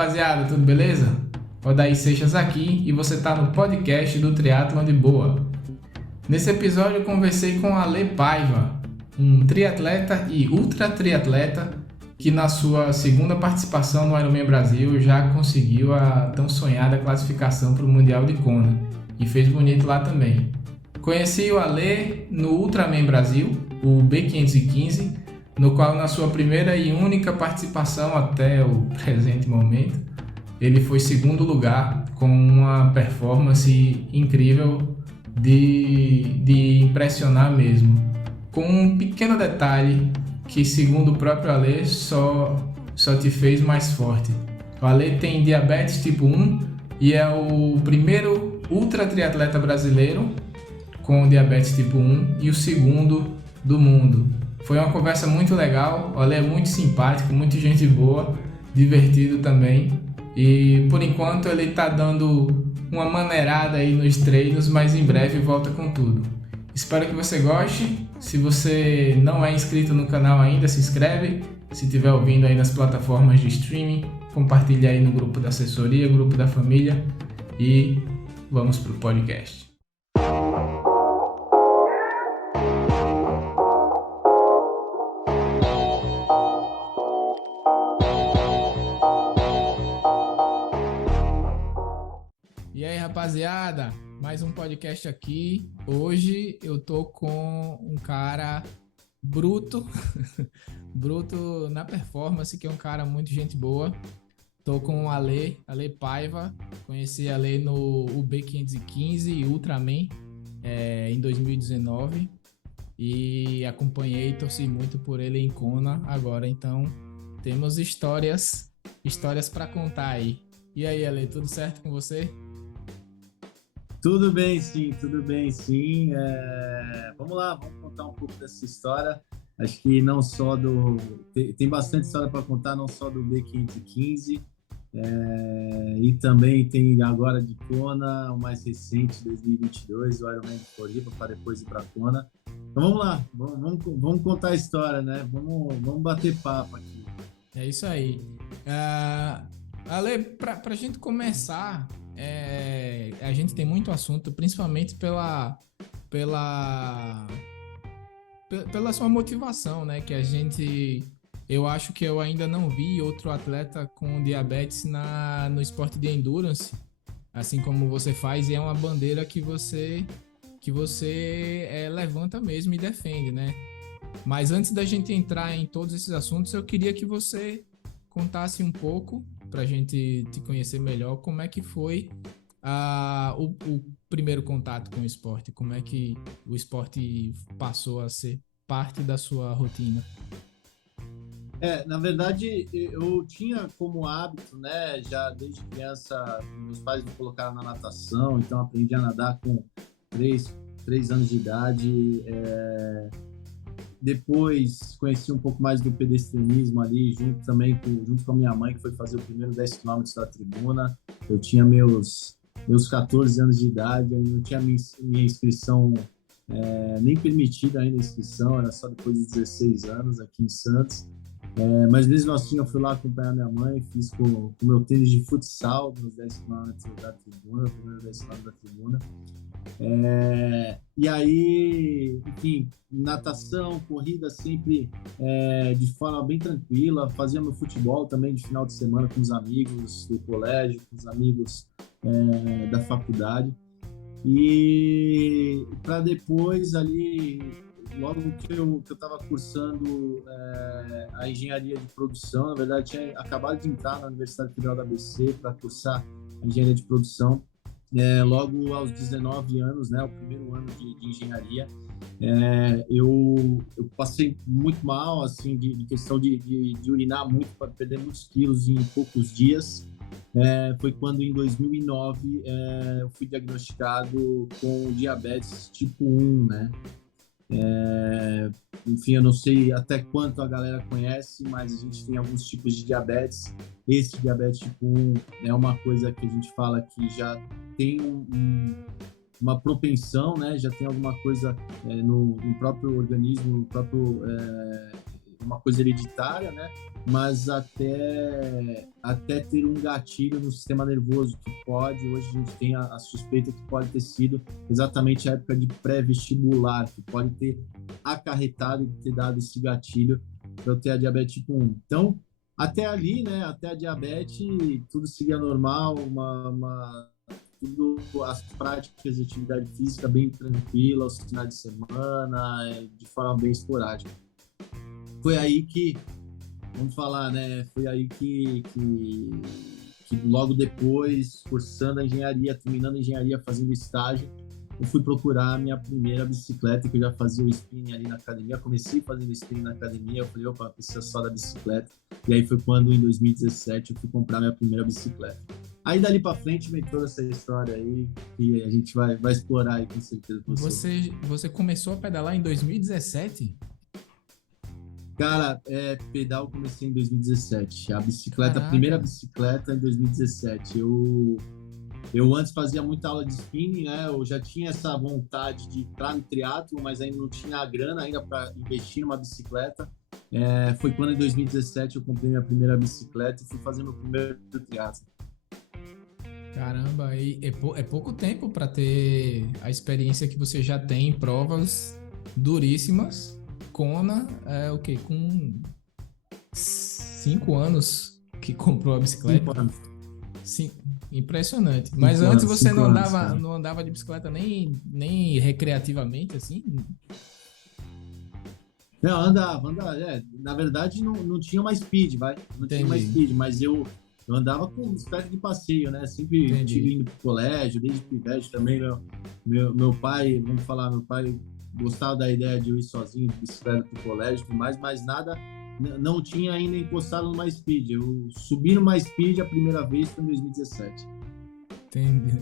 rapaziada, tudo beleza? Odair Seixas aqui e você está no podcast do Triatlon de Boa. Nesse episódio eu conversei com Ale Paiva, um triatleta e ultra triatleta que na sua segunda participação no Ironman Brasil já conseguiu a tão sonhada classificação para o Mundial de Kona e fez bonito lá também. Conheci o Ale no Ultraman Brasil, o B515, no qual na sua primeira e única participação até o presente momento, ele foi segundo lugar com uma performance incrível de impressionar mesmo. Com um pequeno detalhe que, segundo o próprio Ale, só te fez mais forte. O Ale tem diabetes tipo 1 e é o primeiro ultra triatleta brasileiro com diabetes tipo 1 e o segundo do mundo. Foi uma conversa muito legal, o Ale é muito simpático, muita gente boa, divertido também. E por enquanto ele está dando uma maneirada aí nos treinos, mas em breve volta com tudo. Espero que você goste. Se você não é inscrito no canal ainda, se inscreve. Se estiver ouvindo aí nas plataformas de streaming, compartilha aí no grupo da assessoria, grupo da família. E vamos para o podcast. E aí, rapaziada, mais um podcast aqui. Hoje eu tô com um cara bruto, bruto na performance, que é um cara muito gente boa. Tô com o Ale Paiva. Conheci a Ale no UB515 Ultraman em 2019 e acompanhei e torci muito por ele em Kona agora. Então temos histórias para contar aí. E aí, Ale, tudo certo com você? Tudo bem, sim, tudo bem, sim. Vamos lá, vamos contar um pouco dessa história. Acho que não só do... Tem bastante história para contar, não só do B515, e também tem agora de Kona, o mais recente, 2022, o Ironman de Floripa, para depois ir para Kona. Então vamos lá, vamos contar a história, né? Vamos bater papo aqui. É isso aí. Ale, para a gente começar... a gente tem muito assunto, principalmente pela sua motivação, né? Eu acho que eu ainda não vi outro atleta com diabetes no esporte de endurance, assim como você faz, e é uma bandeira que você levanta mesmo e defende, né? Mas antes da gente entrar em todos esses assuntos, eu queria que você contasse um pouco para a gente te conhecer melhor, como é que foi o primeiro contato com o esporte, como é que o esporte passou a ser parte da sua rotina? Na verdade, eu tinha como hábito, né, já desde criança, meus pais me colocaram na natação, então aprendi a nadar com 3 anos de idade. Depois conheci um pouco mais do pedestrianismo ali, junto com a minha mãe, que foi fazer o primeiro 10 quilômetros da tribuna. Eu tinha meus 14 anos de idade, aí não tinha minha inscrição nem permitida ainda a inscrição, era só depois de 16 anos aqui em Santos. Mas mesmo assim eu fui lá acompanhar minha mãe, fiz com o meu tênis de futsal nos 10 quilômetros da tribuna, o primeiro 10 quilômetros da tribuna. E aí, enfim, natação, corrida sempre de forma bem tranquila, fazia meu futebol também de final de semana com os amigos do colégio, com os amigos da faculdade. E para depois ali, logo que eu estava cursando a engenharia de produção, na verdade tinha acabado de entrar na Universidade Federal da ABC para cursar a engenharia de produção. Logo aos 19 anos, né, o primeiro ano de engenharia, eu passei muito mal, assim, de questão de urinar muito, para perder muitos quilos em poucos dias. Foi quando, em 2009, eu fui diagnosticado com diabetes tipo 1, né? Enfim, eu não sei até quanto a galera conhece, mas a gente tem alguns tipos de diabetes. Esse diabetes tipo 1 é uma coisa que a gente fala que já tem uma propensão, né? Já tem alguma coisa no próprio organismo, uma coisa hereditária, né? Mas até ter um gatilho no sistema nervoso, que pode, hoje a gente tem a suspeita que pode ter sido exatamente a época de pré-vestibular, que pode ter acarretado e ter dado esse gatilho para eu ter a diabetes tipo 1. Então, até ali, né, até a diabetes, tudo seguia normal, tudo, as práticas de atividade física bem tranquila, aos finais de semana, de forma bem esporádica. Foi aí que, vamos falar, né, foi aí que logo depois, cursando a engenharia, terminando a engenharia, fazendo estágio, eu fui procurar a minha primeira bicicleta, que eu já fazia o spinning ali na academia. Comecei fazendo spinning na academia, eu falei, opa, precisa só da bicicleta. E aí foi quando, em 2017, eu fui comprar minha primeira bicicleta. Aí, dali pra frente, vem toda essa história aí, que a gente vai explorar aí, com certeza. Você começou a pedalar em 2017? Cara, pedal eu comecei em 2017. A bicicleta, Caraca. A primeira bicicleta em 2017. Eu antes fazia muita aula de spinning, né? Eu já tinha essa vontade de entrar no triatlo, mas ainda não tinha a grana ainda para investir numa bicicleta. Foi quando, em 2017, eu comprei minha primeira bicicleta e fui fazer meu primeiro triatlo. Caramba, e é pouco tempo para ter a experiência que você já tem em provas duríssimas. Kona, o quê? Com 5 anos que comprou a bicicleta. 5 anos. Sim, impressionante. Mas antes você não andava de bicicleta nem recreativamente, assim? Não, andava. Na verdade, não tinha mais speed, vai. Não Entendi. tinha mais speed, mas eu andava com bicicleta de passeio, né? Sempre tive indo pro colégio, desde pivete também. Meu pai, vamos falar, meu pai gostava da ideia de eu ir sozinho de bicicleta pro colégio e tudo mais, mas nada, não tinha ainda encostado no mais speed. Eu subi no mais speed a primeira vez foi em 2017. Entendi.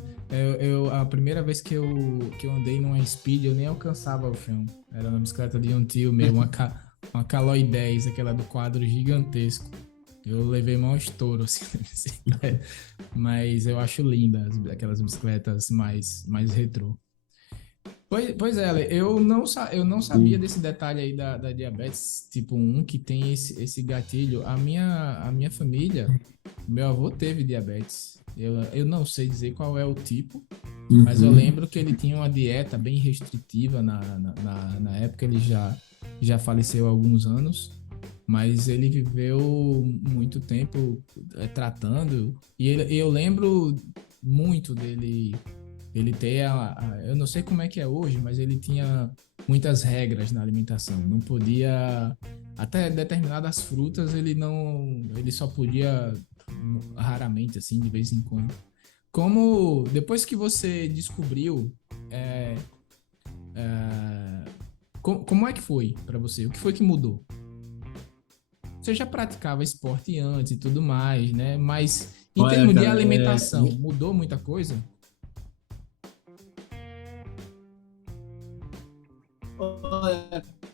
A primeira vez que eu andei numa speed, eu nem alcançava o chão. Era na bicicleta de um tio meu, uma Caloi 10, aquela do quadro gigantesco. Eu levei mau estouro, assim, na bicicleta. Mas eu acho linda aquelas bicicletas mais retrô. Pois é, eu não sabia desse detalhe aí da diabetes tipo 1, que tem esse gatilho. A minha família, meu avô teve diabetes. Eu não sei dizer qual é o tipo, mas eu lembro que ele tinha uma dieta bem restritiva na época. Ele já faleceu há alguns anos, mas ele viveu muito tempo tratando. E eu lembro muito dele. Ele tem eu não sei como é que é hoje, mas ele tinha muitas regras na alimentação. Não podia, até determinadas frutas ele só podia raramente, assim, de vez em quando. Depois que você descobriu, como é que foi para você? O que foi que mudou? Você já praticava esporte antes e tudo mais, né? Mas em termos de alimentação, mudou muita coisa?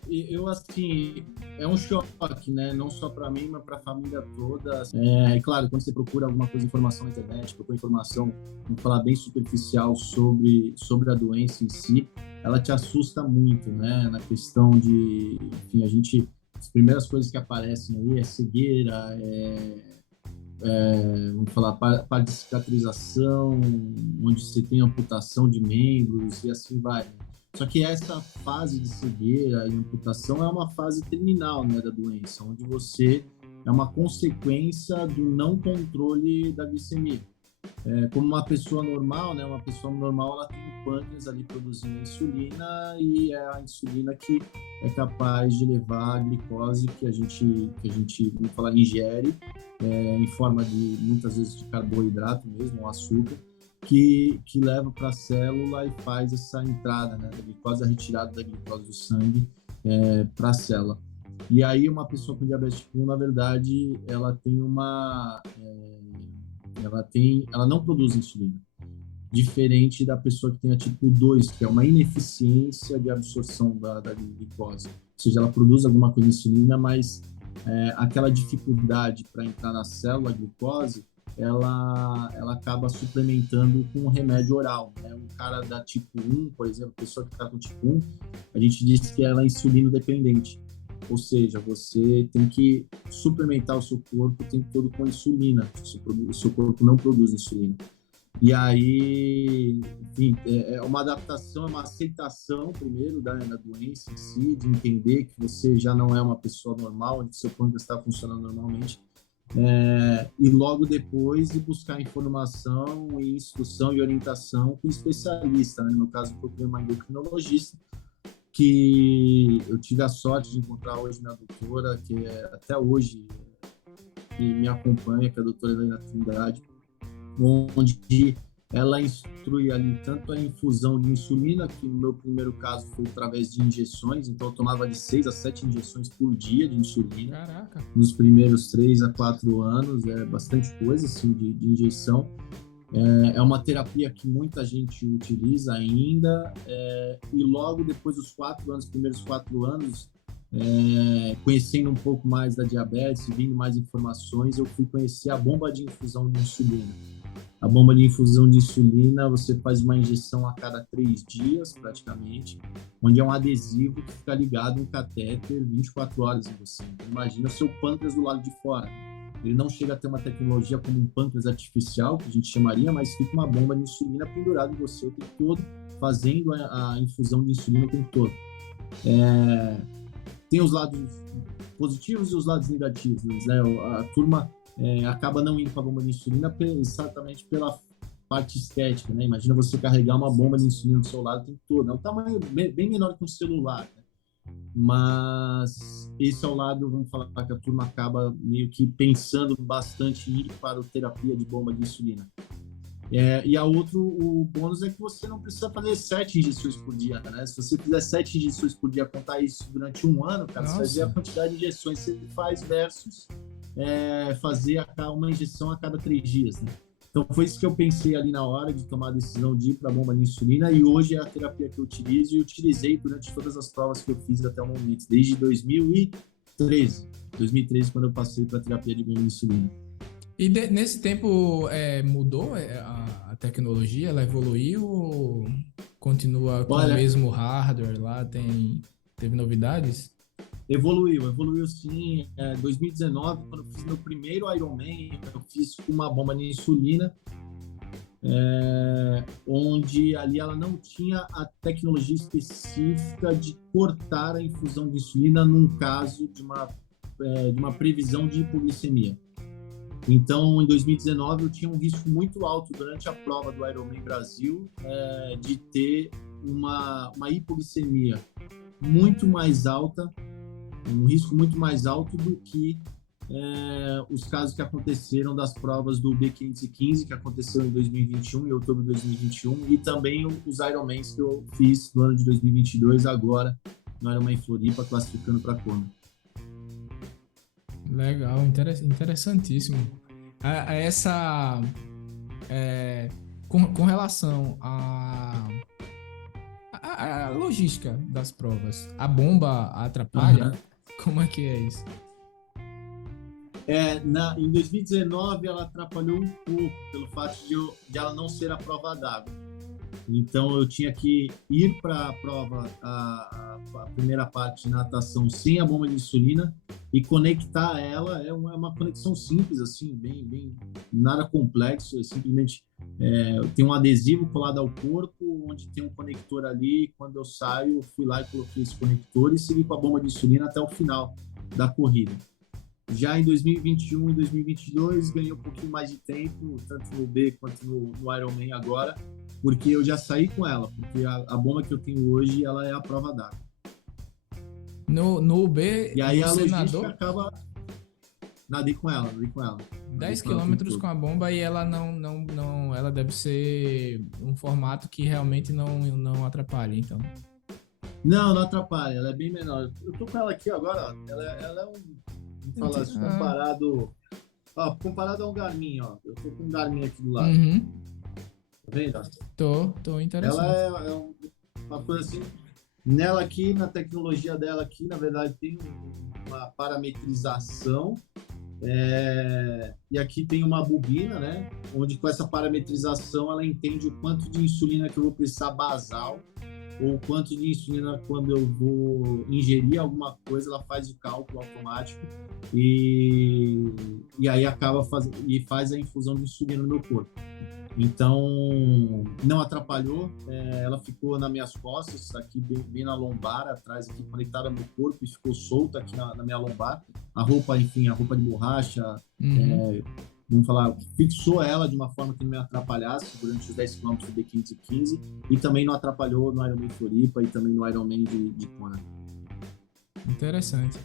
Eu, assim, é um choque, né? Não só para mim, mas para a família toda. E claro, quando você procura alguma coisa, informação na internet, procura informação, vamos falar bem superficial sobre a doença em si, ela te assusta muito, né? Na questão de, enfim, as primeiras coisas que aparecem aí é cegueira, vamos falar, parte de cicatrização, onde você tem amputação de membros e assim vai. Só que essa fase de cegueira e amputação é uma fase terminal, né, da doença, onde você é uma consequência do não controle da glicemia. Como uma pessoa normal, né, ela tem um pâncreas ali produzindo insulina e é a insulina que é capaz de levar a glicose que a gente vamos falar, ingere em forma de, muitas vezes, de carboidrato mesmo, ou açúcar, que leva para a célula e faz essa entrada, né, da glicose, a retirada da glicose do sangue para a célula. E aí uma pessoa com diabetes tipo 1, na verdade, ela não produz insulina, diferente da pessoa que tem a tipo 2, que é uma ineficiência de absorção da glicose. Ou seja, ela produz alguma coisa de insulina, mas aquela dificuldade para entrar na célula, a glicose, ela acaba suplementando com um remédio oral, né? Um cara da tipo 1, por exemplo, pessoa que está com tipo 1, a gente diz que ela é insulino dependente. Ou seja, você tem que suplementar o seu corpo o tempo todo com insulina. O seu corpo não produz insulina. E aí, enfim, é uma adaptação, é uma aceitação, primeiro, da doença em si, de entender que você já não é uma pessoa normal, onde seu pâncreas está funcionando normalmente. E logo depois de buscar informação e instrução e orientação com especialista, né? No meu caso, eu procurei uma endocrinologista, que eu tive a sorte de encontrar hoje minha doutora, que é até hoje que me acompanha, que é a doutora Helena Trindade, onde ela instrui ali tanto a infusão de insulina, que no meu primeiro caso foi através de injeções, então eu tomava de 6 a 7 injeções por dia de insulina. Caraca. Nos primeiros 3 a 4 anos, é bastante coisa assim, de injeção. É uma terapia que muita gente utiliza ainda, e logo depois dos 4 anos, primeiros 4 anos, conhecendo um pouco mais da diabetes, vindo mais informações, eu fui conhecer a bomba de infusão de insulina. A bomba de infusão de insulina, você faz uma injeção a cada 3 dias, praticamente, onde é um adesivo que fica ligado um catéter 24 horas em você. Então, imagina o seu pâncreas do lado de fora. Ele não chega a ter uma tecnologia como um pâncreas artificial, que a gente chamaria, mas fica uma bomba de insulina pendurada em você o tempo todo, fazendo a infusão de insulina o tempo todo. Tem os lados positivos e os lados negativos, né? A turma acaba não indo para a bomba de insulina exatamente pela parte estética, né? Imagina você carregar uma bomba de insulina do seu lado o tempo todo. É um tamanho bem menor que um celular, né? Mas esse é o lado, vamos falar, que a turma acaba meio que pensando bastante em ir para a terapia de bomba de insulina. E o bônus é que você não precisa fazer 7 injeções por dia, né? Se você fizer 7 injeções por dia, contar isso durante um ano, cara, você vai ver a quantidade de injeções que você faz versus fazer uma injeção a cada 3 dias, né? Então foi isso que eu pensei ali na hora de tomar a decisão de ir para a bomba de insulina, e hoje é a terapia que eu utilizo e utilizei durante todas as provas que eu fiz até o momento, desde 2013, quando eu passei para a terapia de bomba de insulina. E nesse tempo mudou a tecnologia? Ela evoluiu ou continua com o mesmo hardware lá? Teve novidades? Evoluiu sim. 2019, quando eu fiz meu primeiro Ironman, eu fiz com uma bomba de insulina, onde ali ela não tinha a tecnologia específica de cortar a infusão de insulina num caso de uma previsão de hipoglicemia. Então, em 2019, eu tinha um risco muito alto durante a prova do Ironman Brasil de ter uma hipoglicemia muito mais alta, um risco muito mais alto do que os casos que aconteceram das provas do B515, que aconteceu em 2021, em outubro de 2021, e também os Ironmans que eu fiz no ano de 2022, agora no Ironman Floripa, classificando para Kona. Legal, interessantíssimo. Com relação à logística das provas, a bomba atrapalha? Uhum. Como é que é isso? Em 2019 ela atrapalhou um pouco pelo fato de ela não ser a prova d'água. Então eu tinha que ir para a prova, a primeira parte de natação sem a bomba de insulina e conectar ela. É uma conexão simples, assim, bem nada complexo. Simplesmente tem um adesivo colado ao corpo, onde tem um conector ali. Quando eu saio, eu fui lá e coloquei esse conector e segui com a bomba de insulina até o final da corrida. Já em 2021 e 2022 ganhei um pouquinho mais de tempo, tanto no B quanto no Ironman agora, porque eu já saí com ela, porque a bomba que eu tenho hoje, ela é a prova d'água. No B, e aí a logística nadou? Acaba... Nadei com ela. 10 quilômetros com a bomba, e ela não, ela deve ser um formato que realmente não atrapalha, então. Não atrapalha, ela é bem menor. Eu tô com ela aqui agora, ó. Ela é vamos falar, comparado a um Garmin, ó. Eu tô com um Garmin aqui do lado. Uhum. Tá vendo? Tô interessante. Ela é uma coisa assim. Nela aqui, na tecnologia dela aqui, na verdade, tem uma parametrização. E aqui tem uma bobina, né? Onde com essa parametrização ela entende o quanto de insulina que eu vou precisar basal ou quanto de insulina quando eu vou ingerir alguma coisa, ela faz o cálculo automático e aí faz a infusão de insulina no meu corpo. Então, não atrapalhou, ela ficou nas minhas costas, aqui bem na lombar, atrás, aqui conectada ao meu corpo, e ficou solta aqui na minha lombar. A roupa, enfim, a roupa de borracha, vamos falar, fixou ela de uma forma que não me atrapalhasse durante os 10 km do B515 e também não atrapalhou no Ironman Floripa e também no Ironman de Kona. Interessante.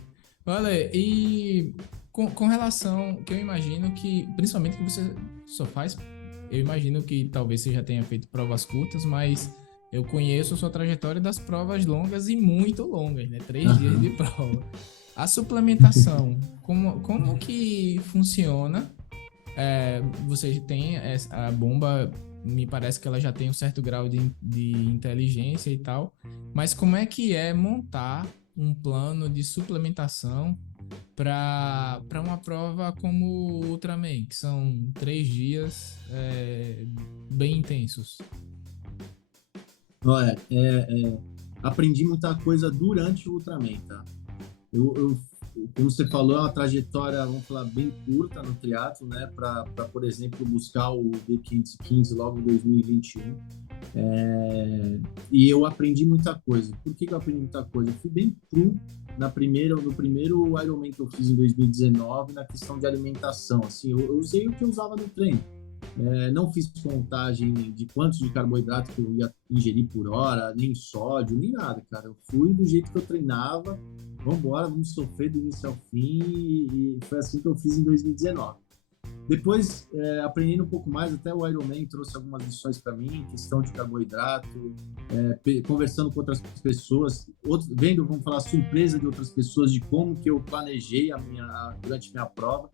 Olha, e com relação, que eu imagino que, principalmente que você só faz, eu imagino que talvez você já tenha feito provas curtas, mas eu conheço a sua trajetória das provas longas e muito longas, né? 3 dias de prova. A suplementação, como que funciona? Você tem a bomba, me parece que ela já tem um certo grau de inteligência e tal, mas como é que é montar um plano de suplementação para uma prova como o Ultraman, que são 3 dias bem intensos? Olha, aprendi muita coisa durante o Ultraman, tá? Como você falou, é uma trajetória, vamos falar, bem curta no triatlo, né? Para, por exemplo, buscar o B515 logo em 2021. E eu aprendi muita coisa. Por que eu aprendi muita coisa? Eu fui bem cru no primeiro Ironman que eu fiz em 2019 na questão de alimentação. Assim, eu usei o que eu usava no treino. Não fiz contagem de quantos de carboidrato que eu ia ingerir por hora, nem sódio, nem nada, cara. Eu fui do jeito que eu treinava. Vamos sofrer do início ao fim, e foi assim que eu fiz em 2019. Depois, aprendendo um pouco mais, até o Ironman trouxe algumas lições para mim, questão de carboidrato, conversando com outras pessoas, vamos falar, surpresa de outras pessoas de como que eu planejei durante a minha prova.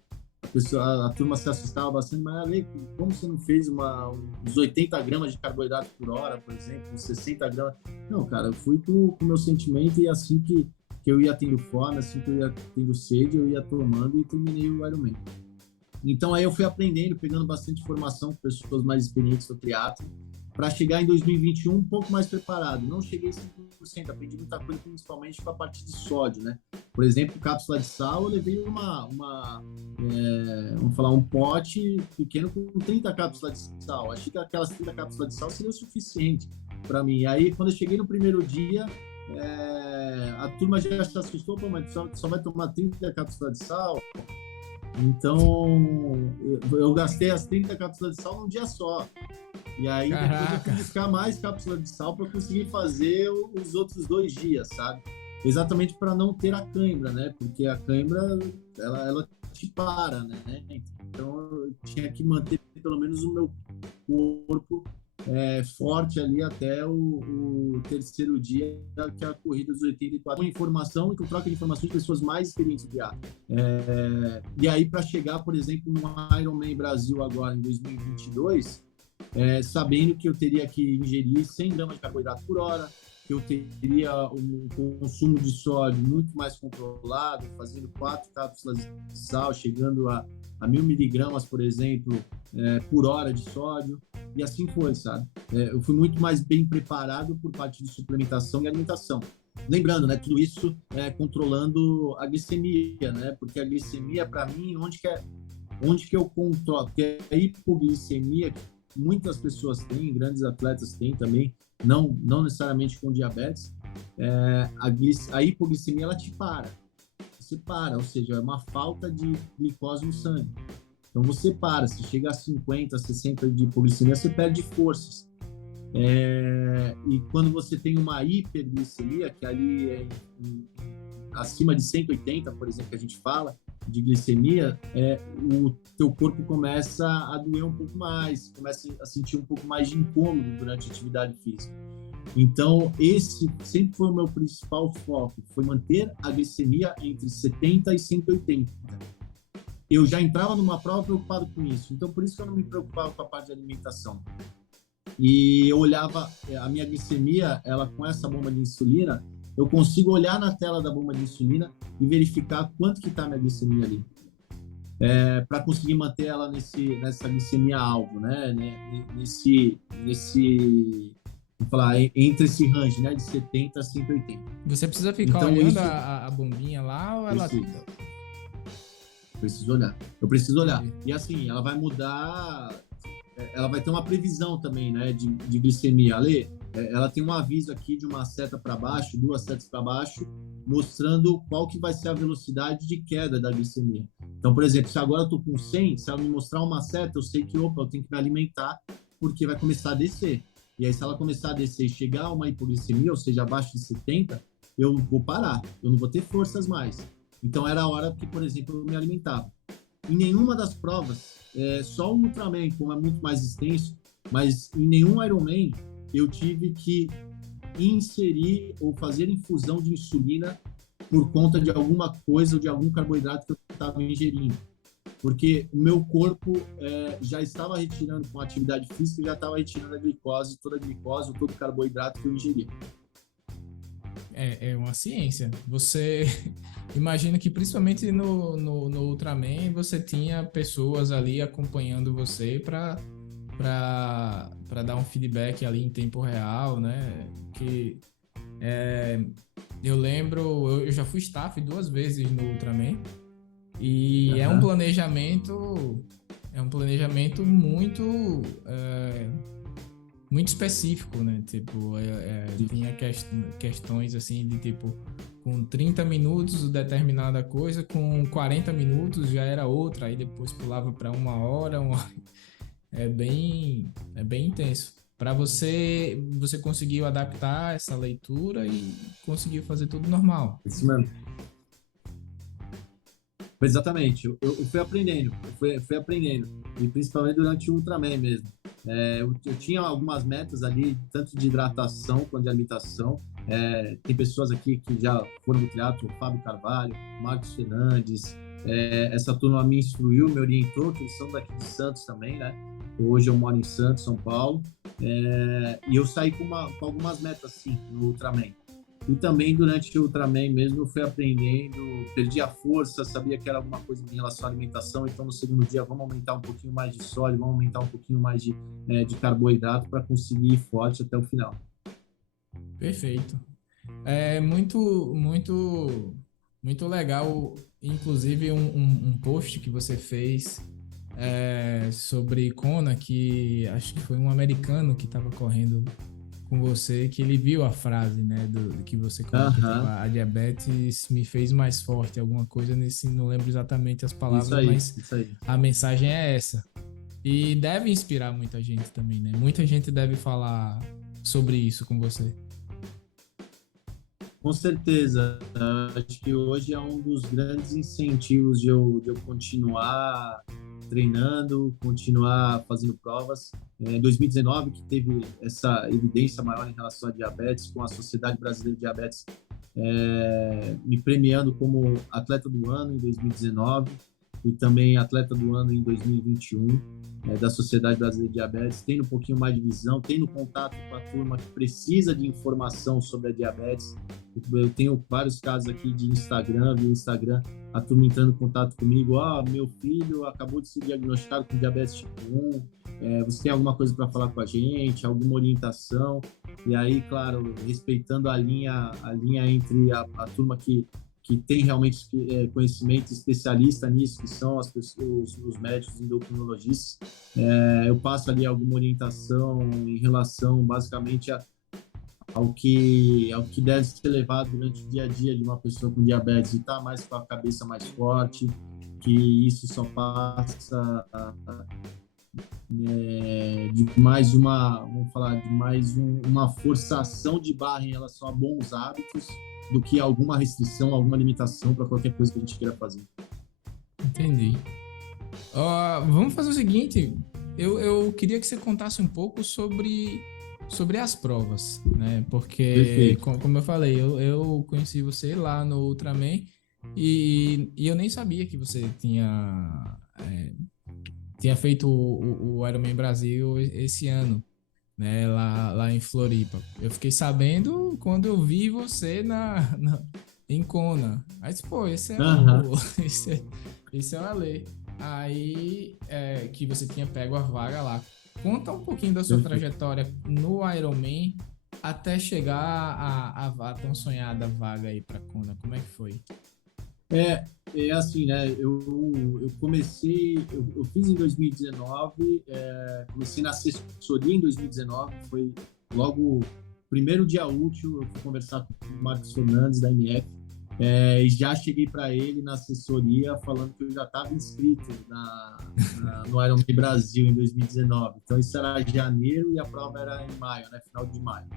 A turma se assustava bastante, mas Ale, como você não fez uns 80 gramas de carboidrato por hora, por exemplo, uns 60 gramas? Não, cara, eu fui com o meu sentimento, e assim que eu ia tendo fome, assim que eu ia tendo sede, eu ia tomando e terminei o Ironman. Então aí eu fui aprendendo, pegando bastante informação com pessoas mais experientes no triatlo, para chegar em 2021 um pouco mais preparado. Não cheguei 100%, aprendi muita coisa, principalmente com a parte de sódio, né? Por exemplo, cápsula de sal, eu levei vamos falar, um pote pequeno com 30 cápsulas de sal. Achei que aquelas 30 cápsulas de sal seria o suficiente para mim. Aí, quando eu cheguei no primeiro dia, a turma já se assustou, mas só vai tomar 30 cápsulas de sal? Então, eu gastei as 30 cápsulas de sal num dia só. E aí, depois eu fui buscar mais cápsulas de sal para conseguir fazer os outros 2 dias, sabe? Exatamente para não ter a cãibra, né? Porque a cãibra, ela te para, né? Então, eu tinha que manter pelo menos o meu corpo forte ali até o terceiro dia, que é a corrida dos 84. Com informação e com troca de informações de pessoas mais experientes do triatlo. E aí, para chegar, por exemplo, no Ironman Brasil agora, em 2022, sabendo que eu teria que ingerir 100 gramas de carboidrato por hora, que eu teria um consumo de sódio muito mais controlado, fazendo 4 cápsulas de sal, chegando a 1.000 miligramas, por exemplo, por hora de sódio, e assim foi, sabe? Eu fui muito mais bem preparado por parte de suplementação e alimentação. Lembrando, né, tudo isso controlando a glicemia, né? Porque a glicemia, para mim, onde que eu controlo? Porque a hipoglicemia, que muitas pessoas têm, grandes atletas têm também, não necessariamente com diabetes, a hipoglicemia, ela te para. Você para, ou seja, é uma falta de glicose no sangue. Então você para, se chega a 50, 60 de hipoglicemia, você perde forças. E quando você tem uma hiperglicemia, que ali é acima de 180, por exemplo, que a gente fala, de glicemia, o teu corpo começa a doer um pouco mais, começa a sentir um pouco mais de incômodo durante a atividade física. Então, esse sempre foi o meu principal foco, foi manter a glicemia entre 70 e 180. Eu já entrava numa prova preocupado com isso, então por isso que eu não me preocupava com a parte de alimentação. E eu olhava a minha glicemia, ela com essa bomba de insulina, eu consigo olhar na tela da bomba de insulina e verificar quanto que está a minha glicemia ali. Para conseguir manter ela nessa glicemia alvo, né? vamos falar, entre esse range, né, de 70 a 180. Você precisa ficar Então, olhando isso a bombinha lá ou ela... preciso, preciso olhar. Eu preciso olhar. Entendi. E assim, ela vai mudar, ela vai ter uma previsão também, né, de glicemia. Ale, ela tem um aviso aqui de uma seta para baixo, duas setas para baixo, mostrando qual que vai ser a velocidade de queda da glicemia. Então, por exemplo, se agora eu tô com 100, se ela me mostrar uma seta, eu sei que, opa, eu tenho que me alimentar, porque vai começar a descer. E aí, se ela começar a descer e chegar a uma hipoglicemia, ou seja, abaixo de 70, eu vou parar, eu não vou ter forças mais. Então, era a hora que, por exemplo, eu me alimentava. Em nenhuma das provas, só o Ultraman, como é muito mais extenso, mas em nenhum Ironman eu tive que inserir ou fazer infusão de insulina por conta de alguma coisa ou de algum carboidrato que eu estava ingerindo. Porque o meu corpo já estava retirando com atividade física, já estava retirando a glicose, toda a glicose, todo o carboidrato que eu ingeria. É uma ciência. Você imagina que principalmente no Ultraman você tinha pessoas ali acompanhando você para dar um feedback ali em tempo real, né? Que eu lembro, eu já fui staff 2 vezes no Ultraman e é um planejamento muito específico, né? Tipo, tinha questões assim de tipo, com 30 minutos determinada coisa, com 40 minutos já era outra, aí depois pulava para uma hora. É bem intenso. Para você conseguiu adaptar essa leitura e conseguiu fazer tudo normal. Isso mesmo. Exatamente. Eu fui aprendendo, fui aprendendo. E principalmente durante o Ultraman mesmo. Eu tinha algumas metas ali, tanto de hidratação quanto de alimentação. Tem pessoas aqui que já foram do triatlo, o Fábio Carvalho, Marcos Fernandes. Essa turma me instruiu, me orientou, que eles são daqui de Santos também, né? Hoje eu moro em Santos, São Paulo. E eu saí com algumas metas, sim, no Ultraman. E também durante o Ultraman mesmo eu fui aprendendo, perdi a força, sabia que era alguma coisa em relação à alimentação, então no segundo dia vamos aumentar um pouquinho mais de sódio, vamos aumentar um pouquinho mais de carboidrato para conseguir ir forte até o final. Perfeito. É muito legal, inclusive um post que você fez sobre Kona, que acho que foi um americano que estava correndo com você, que ele viu a frase, né, que você comentou, tipo, a diabetes me fez mais forte, alguma coisa nesse, não lembro exatamente as palavras, isso aí. A mensagem é essa. E deve inspirar muita gente também, né? Muita gente deve falar sobre isso com você. Com certeza. Acho que hoje é um dos grandes incentivos de eu continuar treinando, continuar fazendo provas. Em 2019, que teve essa evidência maior em relação à diabetes, com a Sociedade Brasileira de Diabetes me premiando como atleta do ano em 2019 e também atleta do ano em 2021, da Sociedade Brasileira de Diabetes, tendo um pouquinho mais de visão, tendo contato com a turma que precisa de informação sobre a diabetes. Eu tenho vários casos aqui de Instagram, via Instagram, a turma entrando em contato comigo, meu filho acabou de ser diagnosticado com diabetes tipo 1, você tem alguma coisa para falar com a gente, alguma orientação? E aí, claro, respeitando a linha entre a turma que tem realmente conhecimento especialista nisso, que são as pessoas, os médicos endocrinologistas, eu passo ali alguma orientação em relação, basicamente, ao que deve ser levado durante o dia a dia de uma pessoa com diabetes, e estar mais com a cabeça mais forte, que isso só passa de mais uma forçação de barra em relação a bons hábitos, do que alguma restrição, alguma limitação para qualquer coisa que a gente queira fazer. Entendi. Vamos fazer o seguinte, eu queria que você contasse um pouco sobre as provas, né? Porque, como eu falei, eu conheci você lá no Ultraman e eu nem sabia que você tinha feito o Ironman Brasil esse ano, né, lá em Floripa. Eu fiquei sabendo quando eu vi você em Kona. Aí disse, pô, esse é o Ale. Aí, que você tinha pego a vaga lá. Conta um pouquinho da sua trajetória no Ironman até chegar à tão sonhada vaga aí para Kona. Como é que foi? É assim, né? Eu comecei, eu fiz em 2019, comecei na assessoria em 2019, foi logo primeiro dia útil, eu fui conversar com o Marcos Fernandes da MF, e já cheguei para ele na assessoria falando que eu já estava inscrito no Ironman Brasil em 2019. Então isso era janeiro e a prova era em maio, né? Final de maio.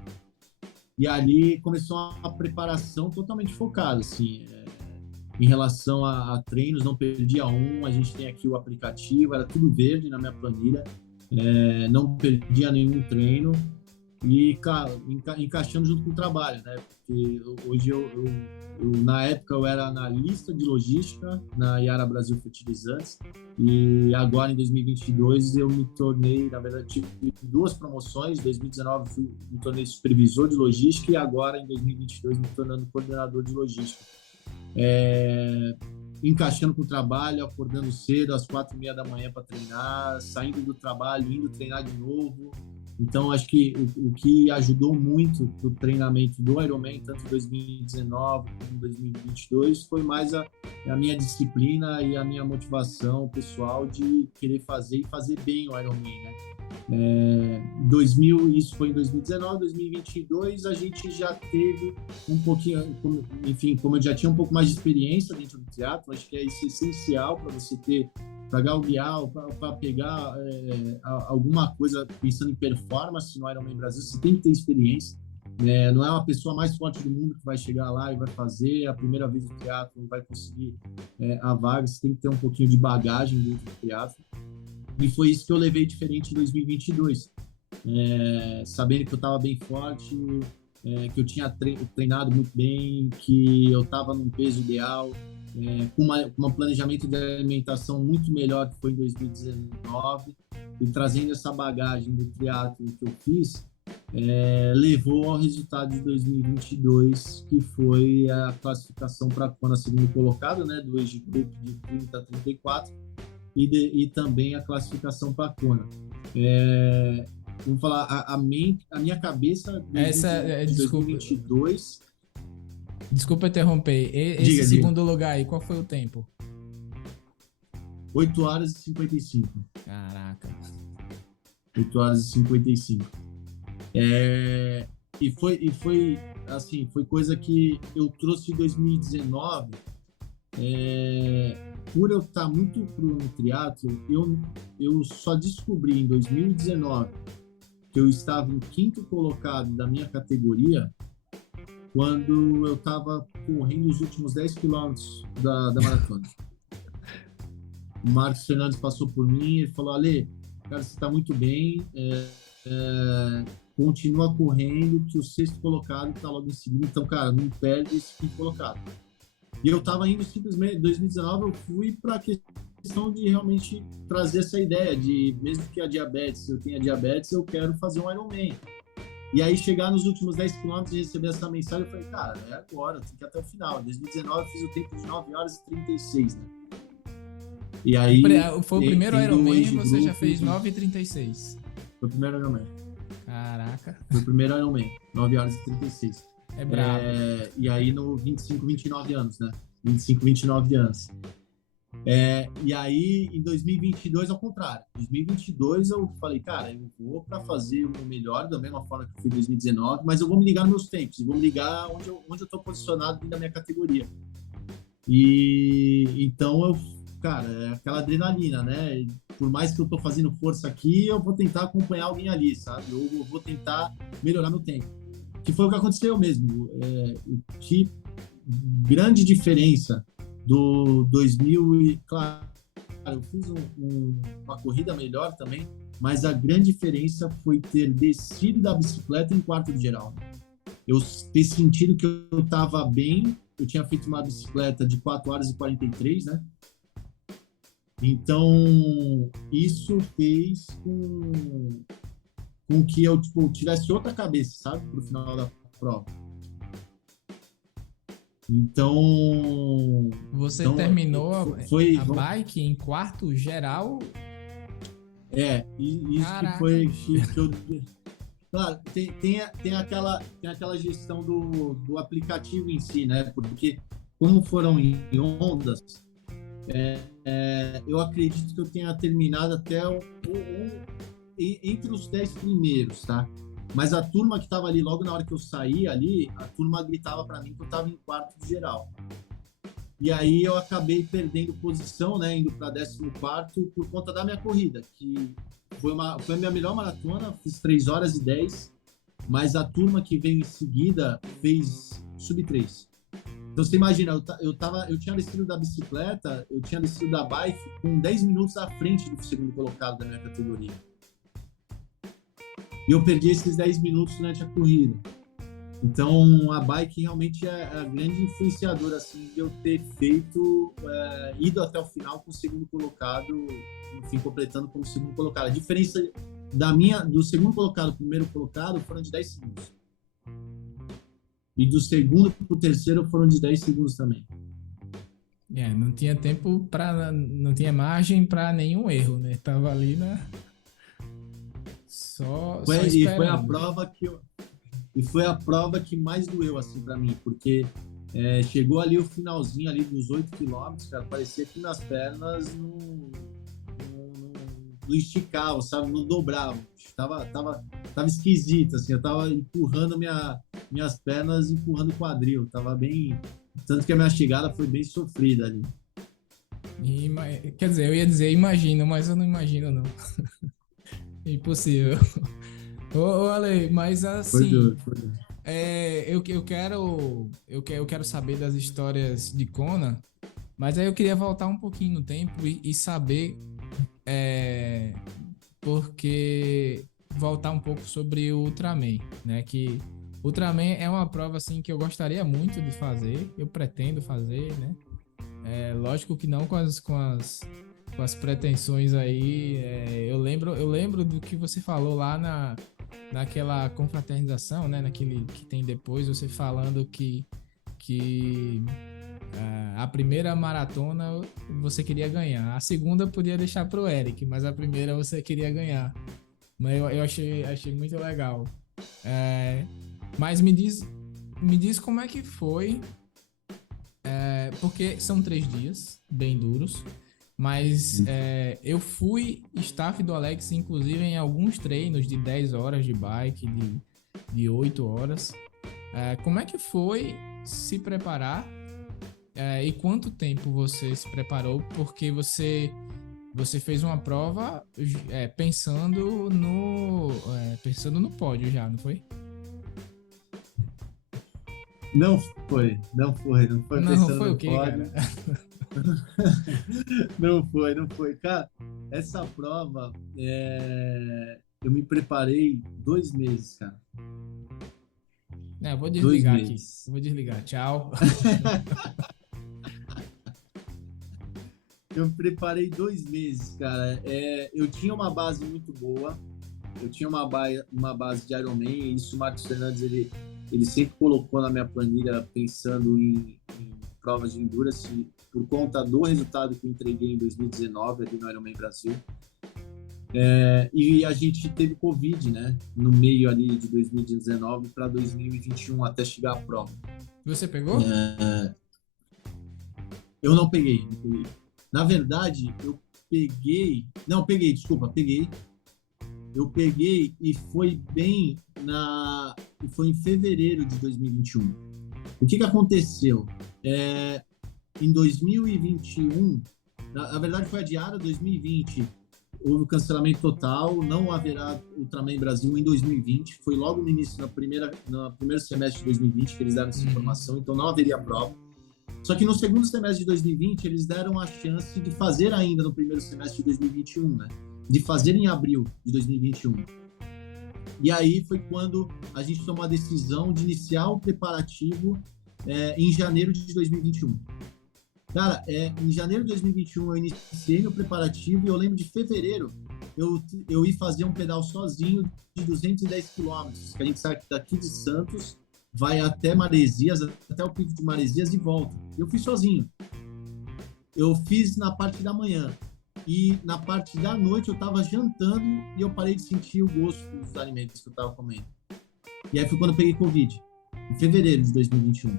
E ali começou a preparação totalmente focada, assim, em relação a treinos, não perdia um. A gente tem aqui o aplicativo, era tudo verde na minha planilha, não perdia nenhum treino e, cara, encaixando junto com o trabalho, né? Porque hoje na época eu era analista de logística na Yara Brasil Fertilizantes e agora em 2022 eu me tornei, na verdade, tive duas promoções. Em 2019 me tornei supervisor de logística e agora em 2022 me tornando coordenador de logística. Encaixando com o trabalho, acordando cedo às 4h30 da manhã para treinar, saindo do trabalho, indo treinar de novo. Então, acho que o que ajudou muito para o treinamento do Ironman, tanto em 2019 como em 2022, foi mais a minha disciplina e a minha motivação pessoal de querer fazer e fazer bem o Ironman, né? Isso foi em 2019, 2022 a gente já teve um pouquinho, enfim, como eu já tinha um pouco mais de experiência dentro do triatlo, acho que é isso essencial para você para galguear, para pegar alguma coisa pensando em performance no Ironman Brasil, você tem que ter experiência. Não é uma pessoa mais forte do mundo que vai chegar lá e vai fazer a primeira vez do triatlo, vai conseguir a vaga, você tem que ter um pouquinho de bagagem dentro do triatlo. E foi isso que eu levei diferente em 2022. Sabendo que eu estava bem forte, que eu tinha treinado muito bem, que eu estava num peso ideal, com um planejamento de alimentação muito melhor que foi em 2019, e trazendo essa bagagem do triatlo que eu fiz, levou ao resultado de 2022, que foi a classificação para a Kona segundo colocado, né, do age group de 30 a 34, e também a classificação para a Kona. Vamos falar, a minha cabeça de 2022... Desculpa interromper. Esse segundo lugar aí, qual foi o tempo? 8 horas e 55. Caraca. 8 horas e 55. E foi assim, foi coisa que eu trouxe em 2019. Por eu estar muito cru no triatlo, eu só descobri em 2019 que eu estava em 5º colocado da minha categoria quando eu estava correndo os últimos 10 quilômetros da maratona. O Marcos Fernandes passou por mim e falou: Ale, cara, você está muito bem, continua correndo, que o 6º colocado está logo em seguida, então, cara, não perde esse 5º colocado. E eu estava indo simplesmente, em 2019 eu fui para a questão de realmente trazer essa ideia de, mesmo que eu tenha diabetes, eu quero fazer um Ironman. E aí chegar nos últimos 10 quilômetros e receber essa mensagem, eu falei, cara, é agora, tem que ir até o final. Em 2019 eu fiz o tempo de 9 horas e 36, né? E aí... Foi o primeiro Ironman e você já fez 9h36. Foi o primeiro Ironman. Caraca. Foi o primeiro Ironman, 9 horas e 36. É brabo. E aí no 25, 29 anos, né? 25, 29 anos. E aí, em 2022, ao contrário. Em 2022, eu falei, cara, eu vou para fazer o meu melhor, da mesma forma que eu fui em 2019, mas eu vou me ligar nos meus tempos, vou me ligar onde eu estou posicionado dentro da minha categoria. E então, cara, é aquela adrenalina, né? Por mais que eu estou fazendo força aqui, eu vou tentar acompanhar alguém ali, sabe? Eu vou tentar melhorar meu tempo. Que foi o que aconteceu mesmo. Que grande diferença do 2000 e, claro, eu fiz uma corrida melhor também, mas a grande diferença foi ter descido da bicicleta em quarto de geral. Eu ter sentido que eu estava bem, eu tinha feito uma bicicleta de 4 horas e 43, né? Então, isso fez com que eu tivesse outra cabeça, sabe, pro final da prova. Então... Você terminou a bike em quarto geral? E isso que Caraca, foi bicho. que eu. Claro, tem aquela gestão do aplicativo em si, né? Porque como foram em ondas, eu acredito que eu tenha terminado até entre os 10 primeiros, tá? Mas a turma que estava ali, logo na hora que eu saí ali, a turma gritava para mim que eu estava em quarto de geral. E aí eu acabei perdendo posição, né? Indo para 14º por conta da minha corrida, que foi a minha melhor maratona, fiz 3 horas e 10, mas a turma que veio em seguida fez sub 3. Então você imagina, eu tinha descido da bicicleta, eu tinha descido da bike com 10 minutos à frente do segundo colocado da minha categoria. E eu perdi esses 10 minutos durante a corrida. Então a bike realmente é a grande influenciadora assim, de eu ter ido até o final com o segundo colocado, enfim, completando como segundo colocado. A diferença do segundo colocado para o primeiro colocado foram de 10 segundos. E do segundo para o terceiro foram de 10 segundos também. Não tinha tempo para, não tinha margem para nenhum erro, né? Tava ali só E foi a esperando. prova foi a prova que mais doeu assim para mim, porque chegou ali o finalzinho ali dos 8 quilômetros, cara, parecia que nas pernas não esticavam, sabe, não dobravam. Tava esquisito, assim, eu tava empurrando minhas pernas, empurrando o quadril, tava bem, tanto que a minha chegada foi bem sofrida ali. Quer dizer, eu ia dizer imagino, mas eu não imagino não. Impossível. Ô, Ale, mas Foi assim, duro, foi duro. eu quero saber das histórias de Kona, mas aí eu queria voltar um pouquinho no tempo e saber, é, porque voltar um pouco sobre o Ultraman, né? Que Ultraman é uma prova assim que eu gostaria muito de fazer, eu pretendo fazer, né? Lógico que não com as pretensões aí. Eu lembro do que você falou lá naquela confraternização, né? Naquele que tem depois, você falando que a primeira maratona você queria ganhar. A segunda podia deixar pro Eric, mas a primeira você queria ganhar. Mas eu achei muito legal. Mas me diz como é que foi, porque são 3 dias bem duros. Mas eu fui staff do Alex, inclusive, em alguns treinos de 10 horas de bike, de 8 horas. Como é que foi se preparar? E quanto tempo você se preparou? Porque você fez uma prova pensando no pódio já, não foi? Não foi Não, pensando foi o no quê, cara? pódio. Não foi. Cara, essa prova, eu me preparei 2 meses, cara. Não, eu vou 2 desligar aqui. meses. Eu vou desligar. Tchau. Eu me preparei 2 meses, cara. Eu tinha uma base muito boa. Eu tinha uma base de Ironman, e isso o Marcos Fernandes ele sempre colocou na minha planilha pensando em provas de endurance por conta do resultado que eu entreguei em 2019 ali no Ironman Brasil. E a gente teve Covid, né? No meio ali de 2019 para 2021 até chegar a prova. Você pegou? Eu não peguei. Na verdade, eu peguei. Não, peguei, desculpa, peguei. Eu peguei e foi foi em fevereiro de 2021. O que aconteceu? Em 2021, na verdade foi adiado 2020, houve o cancelamento total, não haverá Ultraman Brasil em 2020, foi logo no início, no primeiro semestre de 2020 que eles deram essa informação, então não haveria prova. Só que no segundo semestre de 2020, eles deram a chance de fazer ainda no primeiro semestre de 2021, né? De fazer em abril de 2021. E aí foi quando a gente tomou a decisão de iniciar o preparativo em janeiro de 2021. Cara, em janeiro de 2021 eu iniciei meu preparativo e eu lembro de fevereiro eu ir fazer um pedal sozinho de 210 quilômetros, que a gente sai daqui de Santos, vai até Maresias, até o pico de Maresias e volta. Eu fui sozinho. Eu fiz na parte da manhã. e na parte da noite eu estava jantando e eu parei de sentir o gosto dos alimentos que eu estava comendo. E aí foi quando eu peguei Covid, em fevereiro de 2021.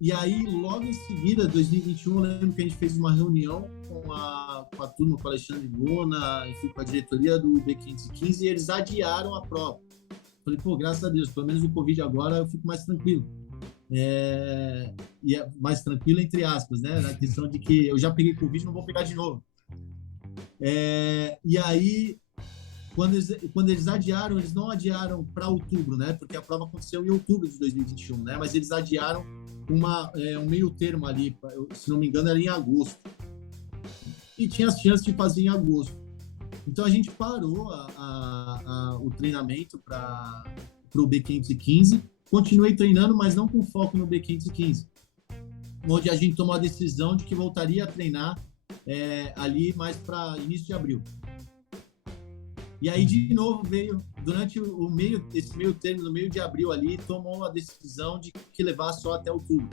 E aí, logo em seguida, 2021, eu lembro que a gente fez uma reunião com a turma, com o Alexandre Luna, enfim, com a diretoria do B515, e eles adiaram a prova. Falei, pô, graças a Deus, pelo menos o Covid agora eu fico mais tranquilo. E é mais tranquilo, entre aspas, né? Na questão de que eu já peguei Covid, não vou pegar de novo. E aí, quando eles adiaram, eles não adiaram para outubro, né? Porque a prova aconteceu em outubro de 2021, né? Mas eles adiaram um meio termo ali, se não me engano, era em agosto. E tinha as chances de fazer em agosto. Então a gente parou o treinamento para o B515. Continuei treinando, mas não com foco no B515. Onde a gente tomou a decisão de que voltaria a treinar ali mais para início de abril. E aí, de novo, veio, durante esse meio termo, no meio de abril ali, tomou a decisão de que levar só até outubro.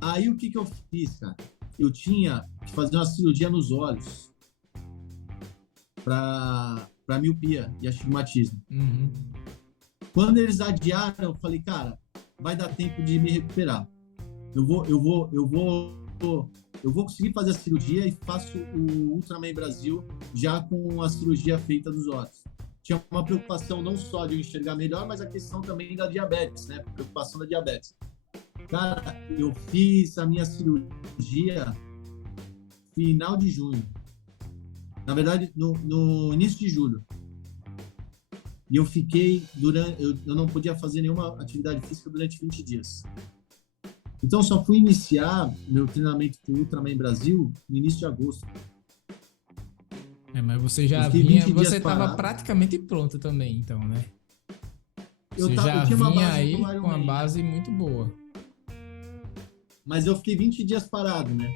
Aí, o que eu fiz, cara? Eu tinha que fazer uma cirurgia nos olhos para miopia e astigmatismo. Uhum. Quando eles adiaram, eu falei, cara, vai dar tempo de me recuperar. Eu vou conseguir fazer a cirurgia e faço o Ultraman Brasil já com a cirurgia feita dos olhos. Tinha uma preocupação não só de eu enxergar melhor, mas a questão também da diabetes, né? Preocupação da diabetes. Cara, eu fiz a minha cirurgia final de junho. Na verdade, no início de julho. E eu fiquei eu não podia fazer nenhuma atividade física durante 20 dias. Então, só fui iniciar meu treinamento para o Ultraman Brasil no início de agosto. Mas você já você estava praticamente pronto também, então, né? Você já vinha aí com a base muito boa. Mas eu fiquei 20 dias parado, né?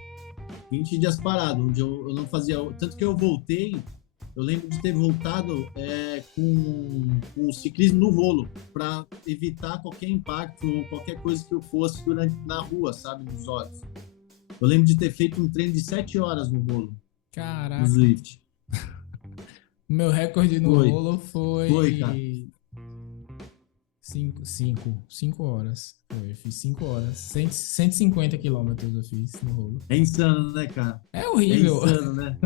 20 dias parado, onde eu não fazia... Tanto que eu voltei, eu lembro de ter voltado com o ciclismo no rolo, para evitar qualquer impacto ou qualquer coisa que eu fosse na rua, sabe? Nos olhos. Eu lembro de ter feito um treino de 7 horas no rolo. Caraca. No Zwift. Meu recorde no rolo foi cara. 5 horas. Eu fiz 5 horas. 150 quilômetros eu fiz no rolo. É insano, né, cara? É horrível. É insano, né?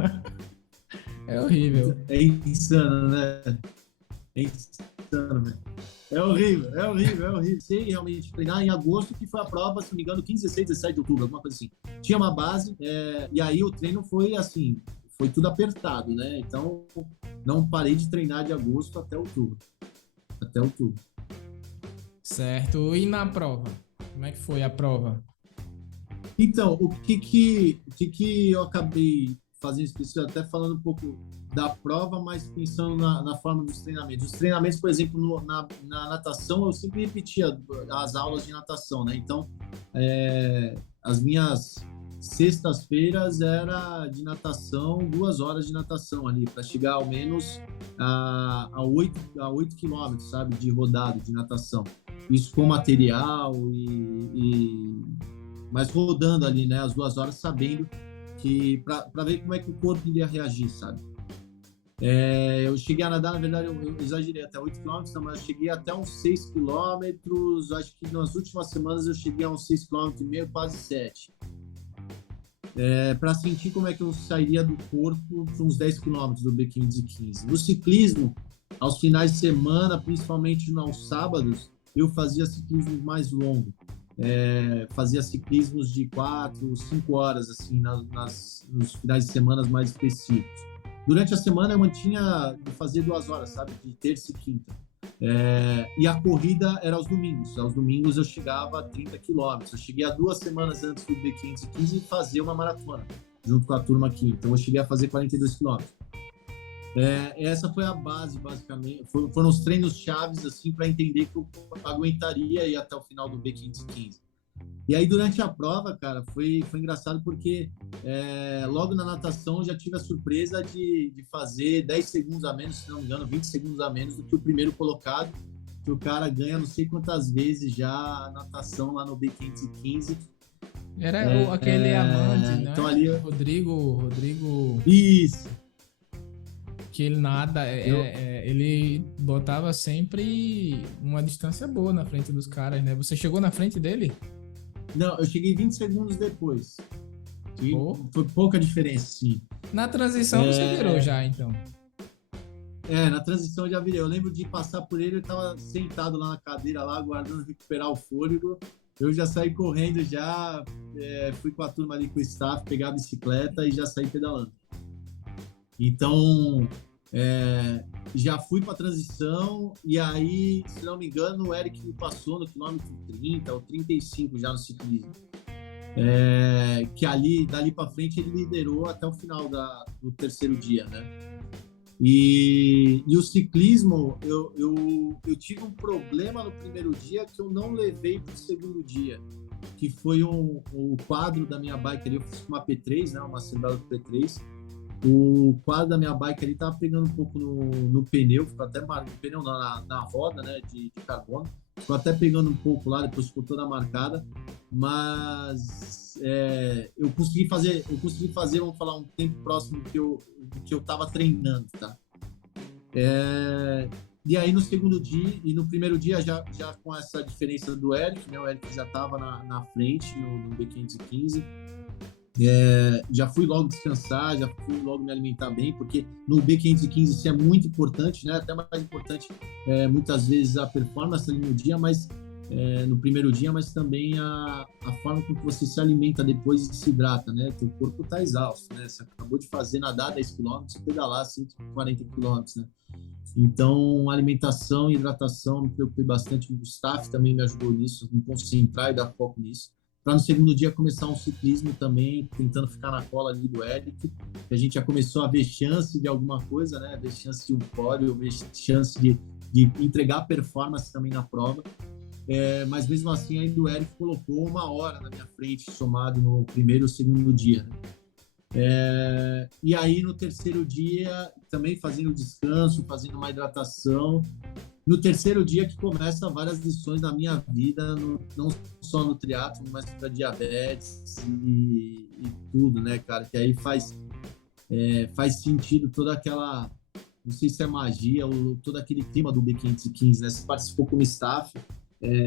É horrível. É insano, né? É insano, né? É horrível. Sei realmente treinar em agosto, que foi a prova, se não me engano, 15, 16, 17 de outubro, alguma coisa assim. Tinha uma base, e aí o treino foi assim, foi tudo apertado, né? Então, não parei de treinar de agosto até outubro. Certo. E na prova? Como é que foi a prova? Então, o que eu acabei fazendo específico, até falando um pouco da prova, mas pensando na forma dos treinamentos. Os treinamentos, por exemplo, na natação, eu sempre repetia as aulas de natação, né? Então, as minhas sextas-feiras era de natação, 2 horas de natação ali, para chegar ao menos a 8 quilômetros, sabe, de rodado de natação. Isso com material mas rodando ali, né, as 2 horas, sabendo que para ver como é que o corpo iria reagir, sabe? Eu cheguei a nadar, na verdade, eu exagerei até 8 km, mas eu cheguei até uns 6 km, acho que nas últimas semanas eu cheguei a uns 6,5 km, quase 7. Para sentir como é que eu sairia do corpo para uns 10 km do B515. No ciclismo, aos finais de semana, principalmente aos sábados, eu fazia ciclismo mais longo. Fazia ciclismos de 4, 5 horas, assim, nos finais de semana mais específicos. Durante a semana eu mantinha de fazer 2 horas, sabe? De terça e quinta. E a corrida era aos domingos. Aos domingos eu chegava a 30 quilômetros. Eu cheguei a 2 semanas antes do B515 fazer uma maratona, junto com a turma aqui. Então eu cheguei a fazer 42 quilômetros. Essa foi a base, basicamente. Foram os treinos chaves, assim, para entender que eu aguentaria ir até o final do B515. E aí, durante a prova, cara, foi engraçado porque logo na natação eu já tive a surpresa de fazer 10 segundos a menos, se não me engano, 20 segundos a menos do que o primeiro colocado, que o cara ganha não sei quantas vezes já a natação lá no B515. Era aquele amante, né? Então ali... Rodrigo, Isso. que ele nada, Eu, ele botava sempre uma distância boa na frente dos caras, né? Você chegou na frente dele? não, eu cheguei 20 segundos depois. Que Pô. foi pouca diferença, sim. Na transição você virou já, então. Na transição eu já virei. Eu lembro de passar por ele, ele tava sentado lá na cadeira, lá, aguardando recuperar o fôlego. Eu já saí correndo, fui com a turma ali, com o staff, pegar a bicicleta e já saí pedalando. Então, já fui para a transição e aí, se não me engano, o Eric me passou no quilômetro 30 ou 35 já no ciclismo. Que ali, dali para frente, ele liderou até o final do terceiro dia, né? E o ciclismo, eu tive um problema no primeiro dia que eu não levei para o segundo dia, que foi o quadro da minha bike ali. Eu fiz uma P3, né, uma Sembrado P3. O quadro da minha bike ali tava pegando um pouco no pneu, ficou até no pneu, na roda, né, de carbono. Ficou até pegando um pouco lá, depois ficou toda marcada. Mas eu consegui fazer, vamos falar, um tempo próximo que eu tava treinando, tá? E aí no segundo dia e no primeiro dia já com essa diferença do Eric, né? O Eric já tava na frente no B515. Já fui logo descansar, já fui logo me alimentar bem, porque no B515 isso é muito importante, né? Até mais importante muitas vezes a performance ali no dia, mas no primeiro dia, mas também a forma com que você se alimenta depois e se hidrata, né? Teu corpo está exausto, né? Você acabou de nadar 10 km, pedalar 140 km, né? Então, alimentação e hidratação, me preocupei bastante. O staff também me ajudou nisso, me concentrar e dar foco nisso. Para no segundo dia começar um ciclismo também, tentando ficar na cola ali do Eric, que a gente já começou a ver chance de alguma coisa, né? Ver chance de um pódio, ver chance de entregar performance também na prova. Mas mesmo assim, ainda o Eric colocou 1 hora na minha frente, somado no primeiro e segundo dia, né? E aí no terceiro dia, também fazendo descanso, fazendo uma hidratação. No terceiro dia que começa várias lições na minha vida, não só no triatlo, mas para diabetes e tudo, né, cara? Que aí faz sentido toda aquela, não sei se é magia ou todo aquele clima do B515, né? Você participou como staff,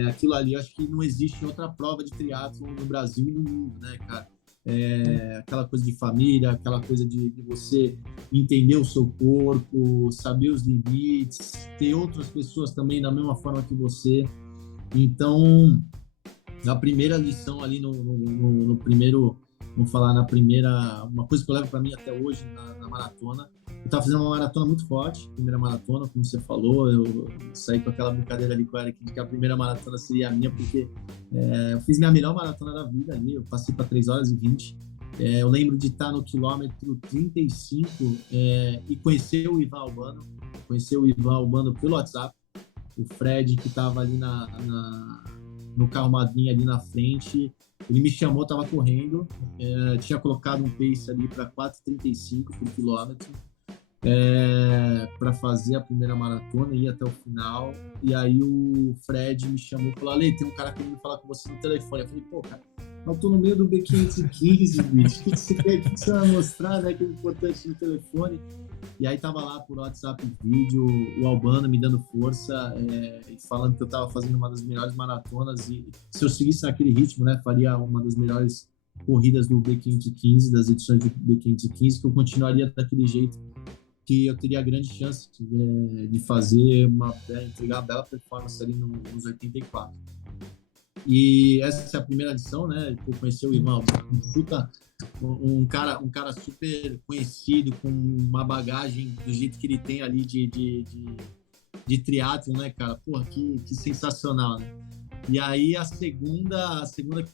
aquilo ali, acho que não existe outra prova de triatlo no Brasil e no mundo, né, cara? Aquela coisa de família, aquela coisa de você entender o seu corpo, saber os limites, ter outras pessoas também da mesma forma que você. Então, a primeira lição ali no primeiro, vamos falar, uma coisa que eu levo para mim até hoje na maratona. Eu estava fazendo uma maratona muito forte, primeira maratona, como você falou. Eu saí com aquela brincadeira ali com o Eric de que a primeira maratona seria a minha, porque eu fiz minha melhor maratona da vida ali. Eu passei para 3 horas e 20. Eu lembro de estar no quilômetro 35 e conhecer o Ivan Albano pelo WhatsApp. O Fred, que estava ali no carro madrinha ali na frente, ele me chamou, estava correndo, tinha colocado um pace ali para 4,35 por quilômetro, para fazer a primeira maratona e ir até o final. E aí o Fred me chamou e falou: Ale, tem um cara querendo falar com você no telefone. Eu falei: pô, cara, eu tô no meio do B515, bicho, o que você quer? O que você vai mostrar, né, que é importante no telefone? E aí tava lá por WhatsApp vídeo, o Albano me dando força, falando que eu tava fazendo uma das melhores maratonas, e se eu seguisse naquele ritmo, né, faria uma das melhores corridas do B515, das edições do B515, que eu continuaria daquele jeito, que eu teria grande chance de fazer entregar uma bela performance ali nos 84. E essa é a primeira edição, né? Eu conheci o Ivan, um cara super conhecido, com uma bagagem do jeito que ele tem ali de triatlo, né, cara? Porra, que sensacional, né? E aí a segunda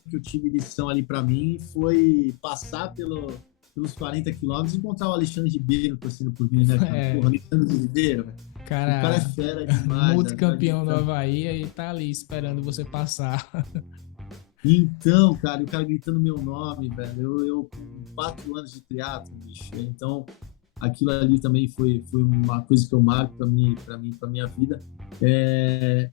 que eu tive lição ali para mim foi passar pelos 40 quilômetros e encontrar o Alexandre Ribeiro torcendo por mim, né, cara? Porra, Alexandre Ribeiro, velho. O cara é fera demais. Multicampeão do Havaí e tá ali esperando você passar. Então, cara, o cara gritando meu nome, velho. Eu com 4 anos de triatlo, bicho. Então, aquilo ali também foi uma coisa que eu marco para minha vida.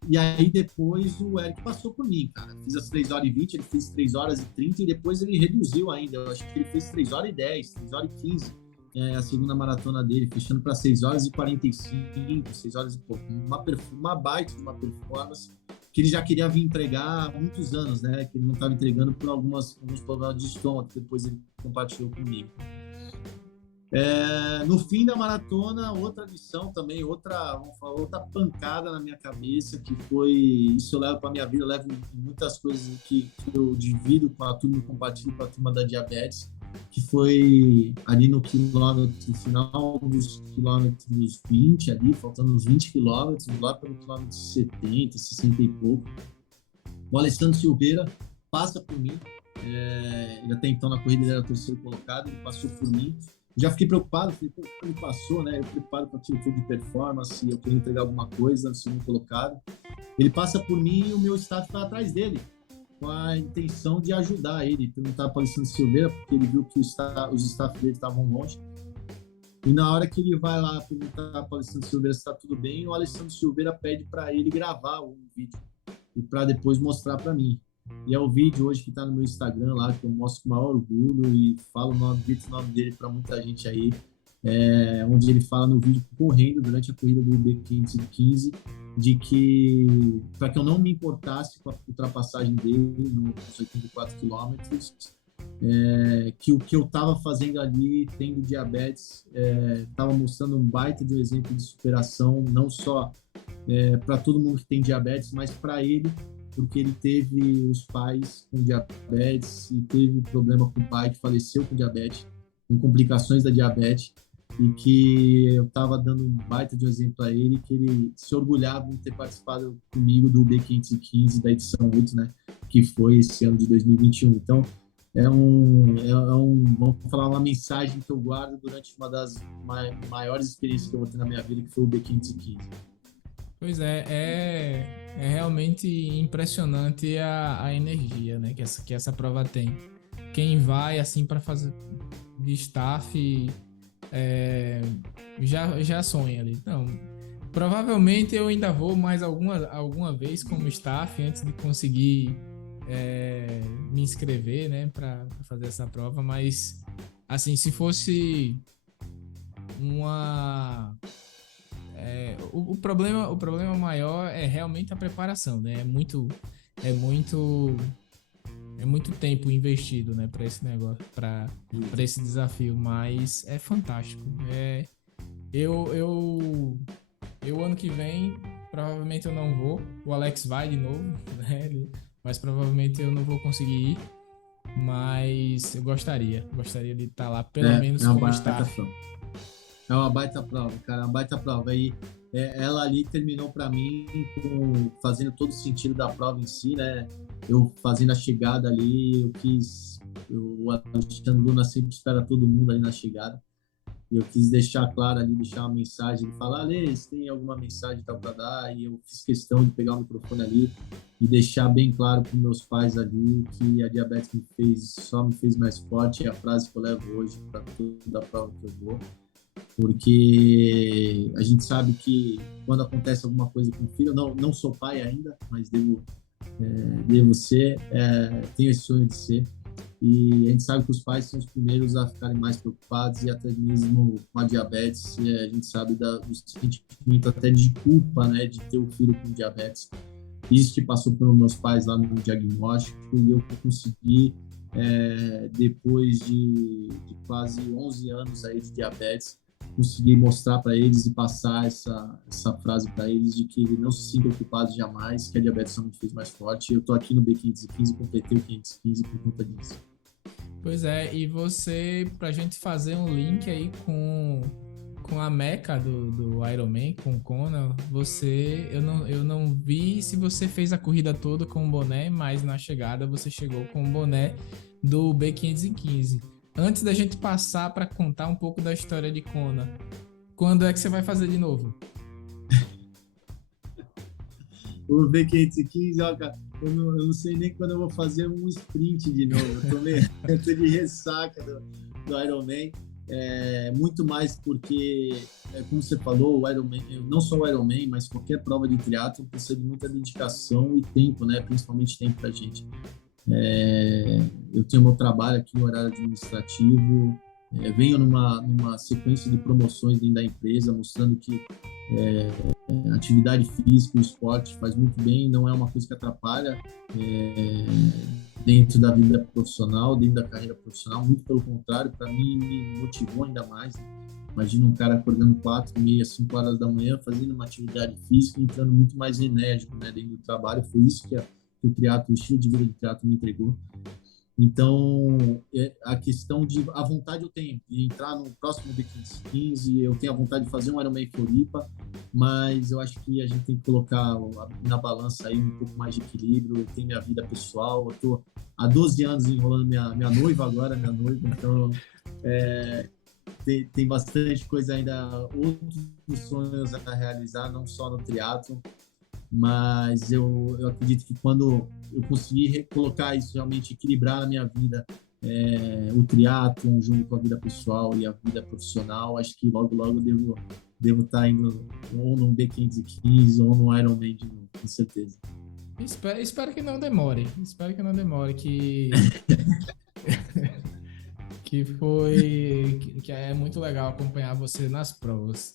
E aí depois o Eric passou por mim, cara. Fiz as 3h20, ele fez 3h30 e depois ele reduziu ainda. Eu acho que ele fez 3h10, 3h15. A segunda maratona dele, fechando para 6h45, 6 horas e pouco. Uma baita de uma performance que ele já queria vir entregar há muitos anos, né? Que ele não estava entregando por alguns problemas de estômago, que depois ele compartilhou comigo. No fim da maratona, outra lição também, outra pancada na minha cabeça, que foi, isso eu levo para minha vida, eu levo muitas coisas que eu divido com a turma e compartilho com a turma da diabetes, que foi ali no final dos quilômetros 20 ali, faltando uns 20 quilômetros, lá pelo quilômetro 70, 60 e pouco, o Alessandro Silveira passa por mim, ele até então na corrida ele era o terceiro colocado, ele passou por mim. Já fiquei preocupado, falei, pô, ele passou, né? Eu preocupado com aquilo tudo de performance, eu queria entregar alguma coisa no segundo colocado. Ele passa por mim e o meu staff está atrás dele, com a intenção de ajudar ele. Perguntar para o Alessandro Silveira, porque ele viu que os staff dele estavam longe. E na hora que ele vai lá perguntar para o Alessandro Silveira se está tudo bem, o Alessandro Silveira pede para ele gravar um vídeo e para depois mostrar para mim. E é o vídeo hoje que está no meu Instagram lá, que eu mostro com o maior orgulho e falo o nome dele para muita gente aí, onde ele fala no vídeo correndo durante a corrida do UB515 de que, para que eu não me importasse com a ultrapassagem dele nos 84 quilômetros, que o que eu estava fazendo ali, tendo diabetes, estava mostrando um baita de um exemplo de superação, não só para todo mundo que tem diabetes, mas para ele, porque ele teve os pais com diabetes e teve problema com o pai que faleceu com diabetes, com complicações da diabetes, e que eu estava dando um baita de um exemplo a ele, que ele se orgulhava de ter participado comigo do UB515 da edição 8, né, que foi esse ano de 2021. Então, vamos falar, uma mensagem que eu guardo durante uma das maiores experiências que eu vou ter na minha vida, que foi o UB515. Pois é realmente impressionante a energia, né, que essa prova tem. Quem vai assim para fazer de staff já sonha ali. Então, provavelmente eu ainda vou mais alguma vez como staff antes de conseguir me inscrever, né, para fazer essa prova. Mas assim, se fosse uma o problema maior é realmente a preparação, né? É muito tempo investido, né, para esse negócio, para esse desafio, mas é fantástico. Eu ano que vem provavelmente eu não vou. O Alex vai de novo, né? Mas provavelmente eu não vou conseguir ir. Mas eu gostaria de estar lá pelo menos como staff. É uma baita prova, cara, uma baita prova. E ela ali terminou para mim fazendo todo o sentido da prova em si, né? Eu fazendo a chegada ali, o Alexandre Luna sempre espera todo mundo ali na chegada. E eu quis deixar claro ali, deixar uma mensagem, ele falar, Ale, se tem alguma mensagem para dar, e eu fiz questão de pegar o microfone ali e deixar bem claro para meus pais ali que a diabetes só me fez mais forte, é a frase que eu levo hoje para toda a prova que eu vou. Porque a gente sabe que quando acontece alguma coisa com o filho, não sou pai ainda, mas devo ser, tenho esse sonho de ser, e a gente sabe que os pais são os primeiros a ficarem mais preocupados, e até mesmo com a diabetes, a gente sabe do sentimento até de culpa, né, de ter o filho com diabetes. Isso que passou pelos meus pais lá no diagnóstico, e eu consegui, depois de quase 11 anos aí de diabetes, conseguir mostrar para eles e passar essa frase para eles de que não se sintam culpados jamais, que a diabetes só me fez mais forte. Eu tô aqui no B515, completei o 515 por conta disso. Pois é, e você, pra gente fazer um link aí com a meca do Ironman, com o Kona, eu não vi se você fez a corrida toda com o boné, mas na chegada você chegou com o boné do B515. Antes da gente passar para contar um pouco da história de Kona, quando é que você vai fazer de novo? O B515, ó, cara, eu não sei nem quando eu vou fazer um sprint de novo. Eu tô meio de ressaca do Ironman. muito mais porque, como você falou, o Ironman, não só o Ironman, mas qualquer prova de triatlo precisa de muita dedicação e tempo, né? Principalmente tempo para a gente. Eu tenho meu trabalho aqui no horário administrativo, venho numa sequência de promoções dentro da empresa, mostrando que atividade física, o esporte faz muito bem, não é uma coisa que atrapalha dentro da vida profissional, dentro da carreira profissional, muito pelo contrário, para mim me motivou ainda mais. Imagina um cara acordando 4h30, 5 horas da manhã, fazendo uma atividade física, entrando muito mais enérgico, né, dentro do trabalho. Foi isso que o triatlo, o estilo de vida do triatlo me entregou. Então, a questão de a vontade eu tenho de entrar no próximo B15, eu tenho a vontade de fazer um Ironman Floripa, mas eu acho que a gente tem que colocar na balança aí um pouco mais de equilíbrio. Eu tenho minha vida pessoal, eu tô há 12 anos enrolando minha noiva agora, então tem bastante coisa ainda, outros sonhos a realizar, não só no triatlo. Mas eu acredito que quando eu conseguir colocar isso, realmente equilibrar na minha vida, o triatlon junto com a vida pessoal e a vida profissional, acho que logo devo estar indo ou num B515 ou num Ironman de novo, com certeza. Espero que não demore. Espero que não demore, que é muito legal acompanhar você nas provas.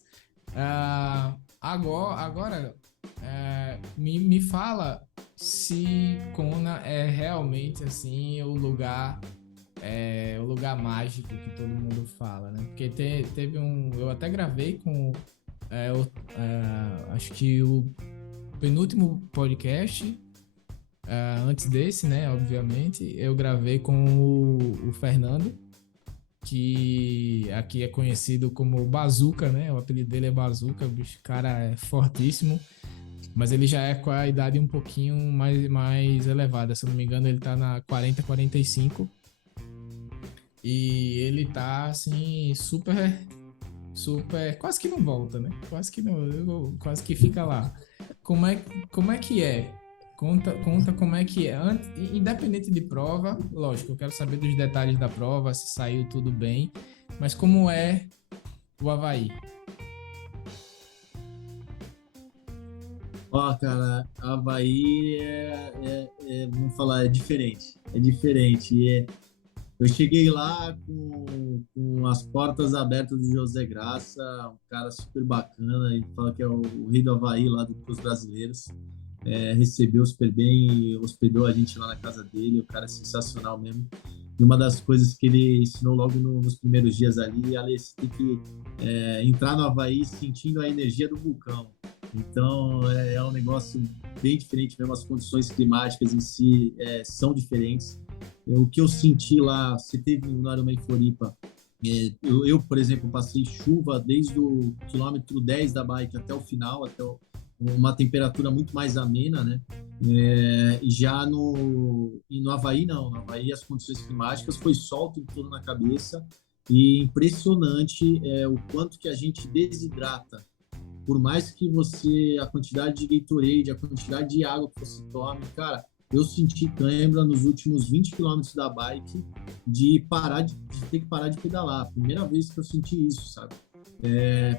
Agora me fala se Kona é realmente assim o lugar mágico que todo mundo fala, né? Porque teve eu até gravei com acho que o penúltimo podcast, antes desse, né? Obviamente, eu gravei com o Fernando, que aqui é conhecido como Bazuca, né? O apelido dele é Bazuca, o bicho, cara é fortíssimo, mas ele já é com a idade um pouquinho mais elevada, se eu não me engano ele tá na 40, 45, e ele tá assim, super, quase que não volta, né? Quase que fica lá. Como é que é? Conta como é que é. Independente de prova, lógico, eu quero saber dos detalhes da prova, se saiu tudo bem, mas como é o Havaí? Cara, Havaí vamos falar, é diferente. É diferente. Eu cheguei lá com as portas abertas do José Graça, um cara super bacana, ele fala que é o rei do Havaí lá dos brasileiros. Recebeu super bem, hospedou a gente lá na casa dele, o cara é sensacional mesmo. E uma das coisas que ele ensinou logo nos primeiros dias ali, Ale, você tem que entrar no Havaí sentindo a energia do vulcão. Então, é um negócio bem diferente mesmo, as condições climáticas em si são diferentes. O que eu senti lá, você teve no Ironman Floripa, eu, por exemplo, passei chuva desde o quilômetro 10 da bike até o final, uma temperatura muito mais amena, né? E já no Havaí, não. No Havaí, as condições climáticas foi sol o tempo todo na cabeça e impressionante o quanto que a gente desidrata. Por mais que a quantidade de Gatorade, a quantidade de água que você tome, cara, eu senti cãibra nos últimos 20 quilômetros da bike de ter que parar de pedalar. Primeira vez que eu senti isso, sabe?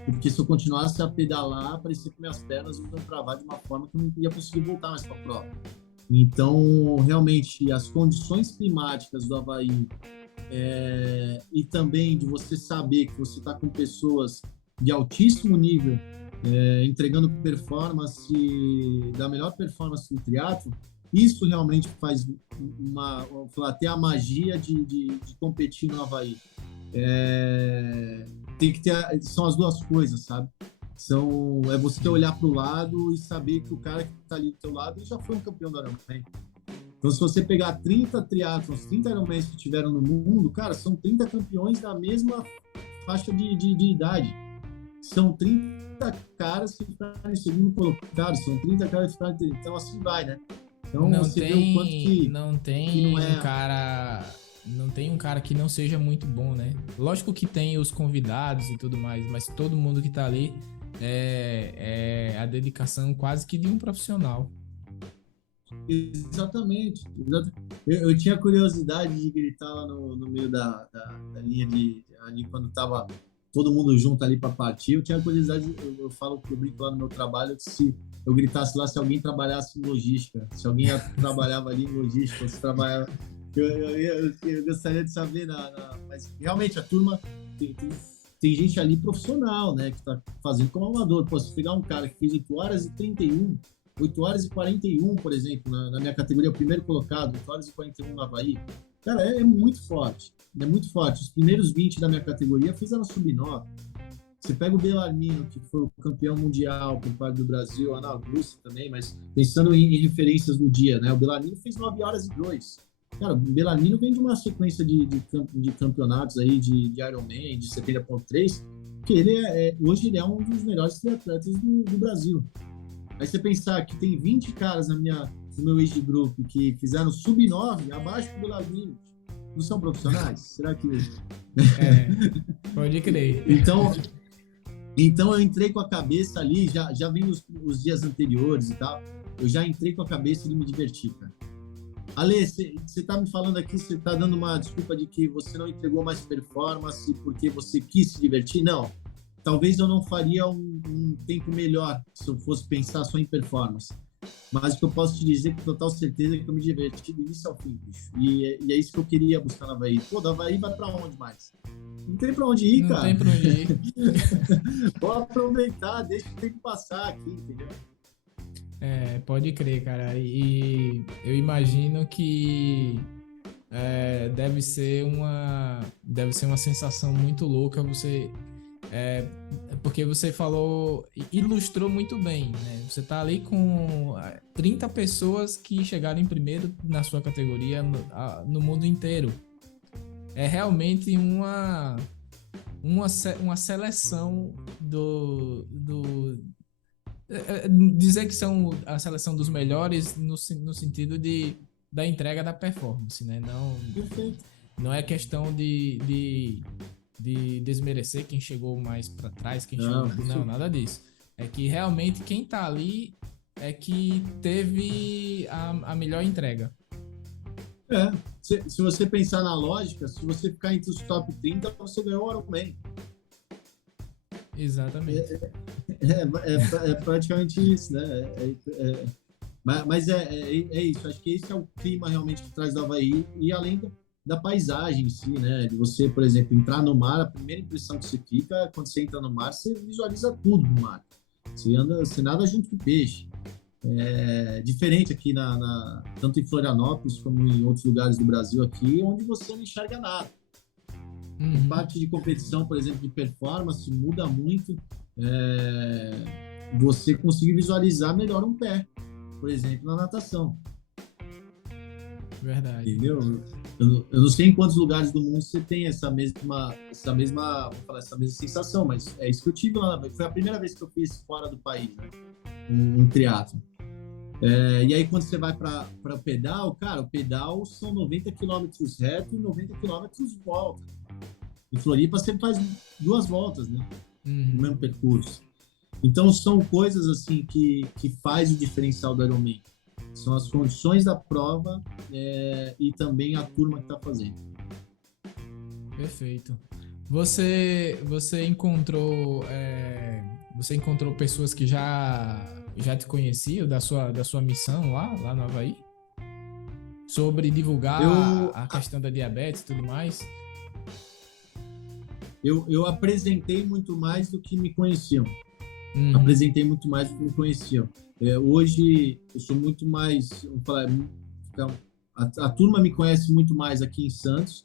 Porque se eu continuasse a pedalar, parecia que minhas pernas iam travar de uma forma que eu não ia conseguir voltar mais para a prova. Então, realmente, as condições climáticas do Havaí e também de você saber que você está com pessoas de altíssimo nível entregando da melhor performance do triatlo, isso realmente faz ter a magia de competir no Havaí. Tem que ter, são as duas coisas, sabe? É você olhar para o lado e saber que o cara que está ali do teu lado já foi um campeão do Ironman. Então, se você pegar 30 triatlons, 30 Ironmans que tiveram no mundo, cara, são 30 campeões da mesma faixa de idade. São 30 caras que ficaram em segundo colocado, são 30 caras que ficaram em terceiro. Então, assim vai, né? Então, você vê o quanto que não tem que não um cara... Não tem um cara que não seja muito bom, né? Lógico que tem os convidados e tudo mais, mas todo mundo que tá ali é a dedicação quase que de um profissional. Exatamente. Eu tinha curiosidade de gritar lá no meio da linha ali quando tava todo mundo junto ali para partir. Eu tinha curiosidade, eu falo que eu brinco lá no meu trabalho, que se eu gritasse lá, se alguém trabalhasse em logística, se alguém trabalhava ali em logística, se trabalhava... Eu gostaria de saber, mas realmente a turma tem gente ali profissional, né, que está fazendo como amador. Pô, se pegar um cara que fez 8 horas e 31, 8 horas e 41, por exemplo, na minha categoria, o primeiro colocado, 8 horas e 41 no Avaí, cara, é muito forte. É muito forte. Os primeiros 20 da minha categoria fizeram sub-9. Você pega o Belarmino, que foi o campeão mundial por parte do Brasil, a Ana Augusta também, mas pensando em referências do dia, né? O Belarmino fez 9 horas e 2. Cara, o Belarmino vem de uma sequência de campeonatos aí, de Ironman, de 70.3, que hoje ele é um dos melhores triatletas do Brasil. Aí você pensar que tem 20 caras no meu age group que fizeram sub-9, abaixo do Belarmino, não são profissionais? Será que... Pode crer. Então eu entrei com a cabeça ali, já vem os dias anteriores e tal, eu já entrei com a cabeça de me divertir, cara. Ale, você tá me falando aqui, você tá dando uma desculpa de que você não entregou mais performance porque você quis se divertir? Não. Talvez eu não faria um tempo melhor se eu fosse pensar só em performance. Mas o que eu posso te dizer com total certeza é que eu me diverti do início ao fim, bicho. E é isso que eu queria buscar no Avaí. Pô, do Avaí vai pra onde mais? Não tem pra onde ir, cara. Não tem pra onde ir. Vou aproveitar, deixa o tempo passar aqui, entendeu? Pode crer, cara. E eu imagino que deve ser uma sensação muito louca você... porque você falou, ilustrou muito bem, né? Você tá ali com 30 pessoas que chegaram em primeiro na sua categoria no mundo inteiro. É realmente uma seleção dizer que são a seleção dos melhores no sentido da entrega da performance, né? Não é questão de desmerecer quem chegou mais para trás, não, nada disso. É que realmente quem tá ali é que teve a melhor entrega. Se você pensar na lógica, se você ficar entre os top 30, você ganhou o Ironman. Exatamente. É praticamente isso, né? Mas é isso. Acho que esse é o clima realmente que traz do Avaí, e além da paisagem em si, né? De você, por exemplo, entrar no mar, a primeira impressão que você fica, quando você entra no mar, você visualiza tudo no mar. Você nada junto com o peixe. É diferente aqui tanto em Florianópolis como em outros lugares do Brasil aqui, onde você não enxerga nada. Em parte de competição, por exemplo, de performance, muda muito você conseguir visualizar melhor um pé, por exemplo, na natação. Verdade. Entendeu? Eu não sei em quantos lugares do mundo você tem essa mesma sensação, mas é isso que eu tive lá. Foi a primeira vez que eu fiz fora do país, né? Um triatlo. E aí, quando você vai para o pedal, cara, o pedal são 90 km reto e 90 km volta. Em Floripa, você faz 2 voltas, né? No mesmo percurso. Então, são coisas assim que faz o diferencial do Ironman. São as condições da prova e também a turma que está fazendo. Perfeito. Você encontrou pessoas que já te conheciam da sua missão lá no Avaí? Sobre divulgar a questão da diabetes e tudo mais? Eu apresentei muito mais do que me conheciam. Apresentei muito mais do que me conheciam. Hoje, eu sou muito mais... Vamos falar, a turma me conhece muito mais aqui em Santos,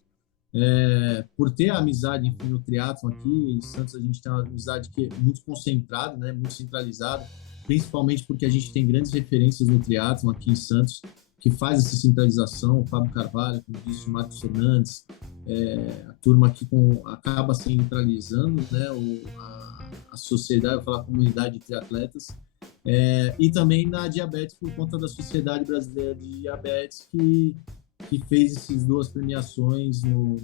por ter a amizade, enfim, no triatlon aqui. Em Santos, a gente tem uma amizade que é muito concentrada, né, muito centralizada, principalmente porque a gente tem grandes referências no triatlon aqui em Santos, que faz essa centralização. O Fábio Carvalho, como disse, o Marcos Fernandes, a turma aqui acaba centralizando, né, a sociedade, eu falar a comunidade de triatletas, e também na diabetes, por conta da Sociedade Brasileira de Diabetes, que fez essas 2 premiações no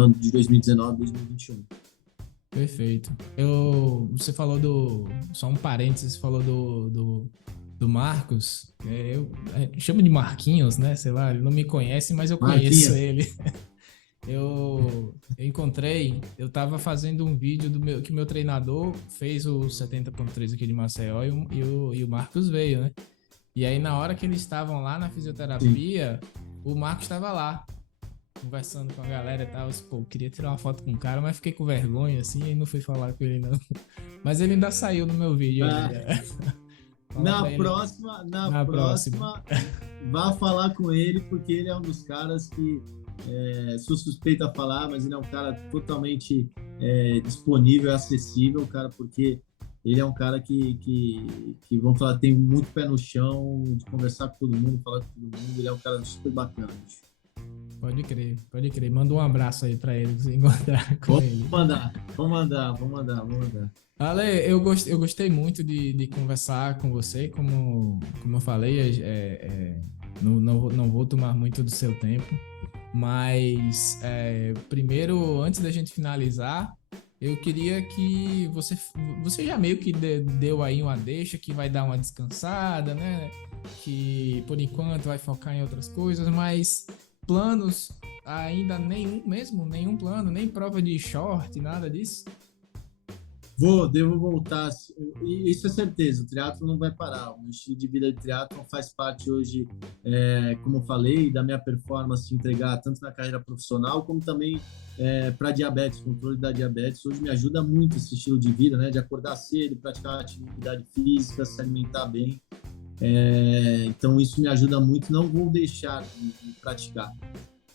ano de 2019 e 2021. Perfeito. Você falou só um parênteses, você falou do Marcos. Eu chamo de Marquinhos, né? Sei lá, ele não me conhece, mas eu conheço ele. Eu encontrei, eu tava fazendo um vídeo que meu treinador fez o 70.3 aqui de Maceió e o Marcos veio, né? E aí, na hora que eles estavam lá na Sim. fisioterapia, o Marcos estava lá, conversando com a galera e tal. Pô, eu queria tirar uma foto com o cara, mas fiquei com vergonha, assim, e não fui falar com ele, não. Mas ele ainda saiu no meu vídeo Ah, ainda. Falar pra ele na na próxima. próxima, vá falar com ele, porque ele é um dos caras que sou suspeito a falar, mas ele é um cara totalmente disponível, acessível, cara, porque ele é um cara que, vamos falar, tem muito pé no chão, de conversar com todo mundo, falar com todo mundo. Ele é um cara super bacana, bicho. Pode crer, pode crer. Manda um abraço aí pra ele, se encontrar com Vamos ele. mandar, vamos mandar, vamos mandar, vamos mandar. Ale, eu gostei muito de conversar com você, como eu falei, não vou tomar muito do seu tempo, mas primeiro, antes da gente finalizar, eu queria que você já meio que deu aí uma deixa, que vai dar uma descansada, né? Que por enquanto vai focar em outras coisas, mas planos ainda nenhum mesmo, nenhum plano, nem prova de short, nada disso. Devo voltar. E isso é certeza, o triatlo não vai parar. O meu estilo de vida de triatlo faz parte hoje, como eu falei, da minha performance entregar tanto na carreira profissional como também para diabetes, controle da diabetes. Hoje me ajuda muito esse estilo de vida, né? De acordar cedo, praticar atividade física, se alimentar bem. Então isso me ajuda muito. Não vou deixar de praticar.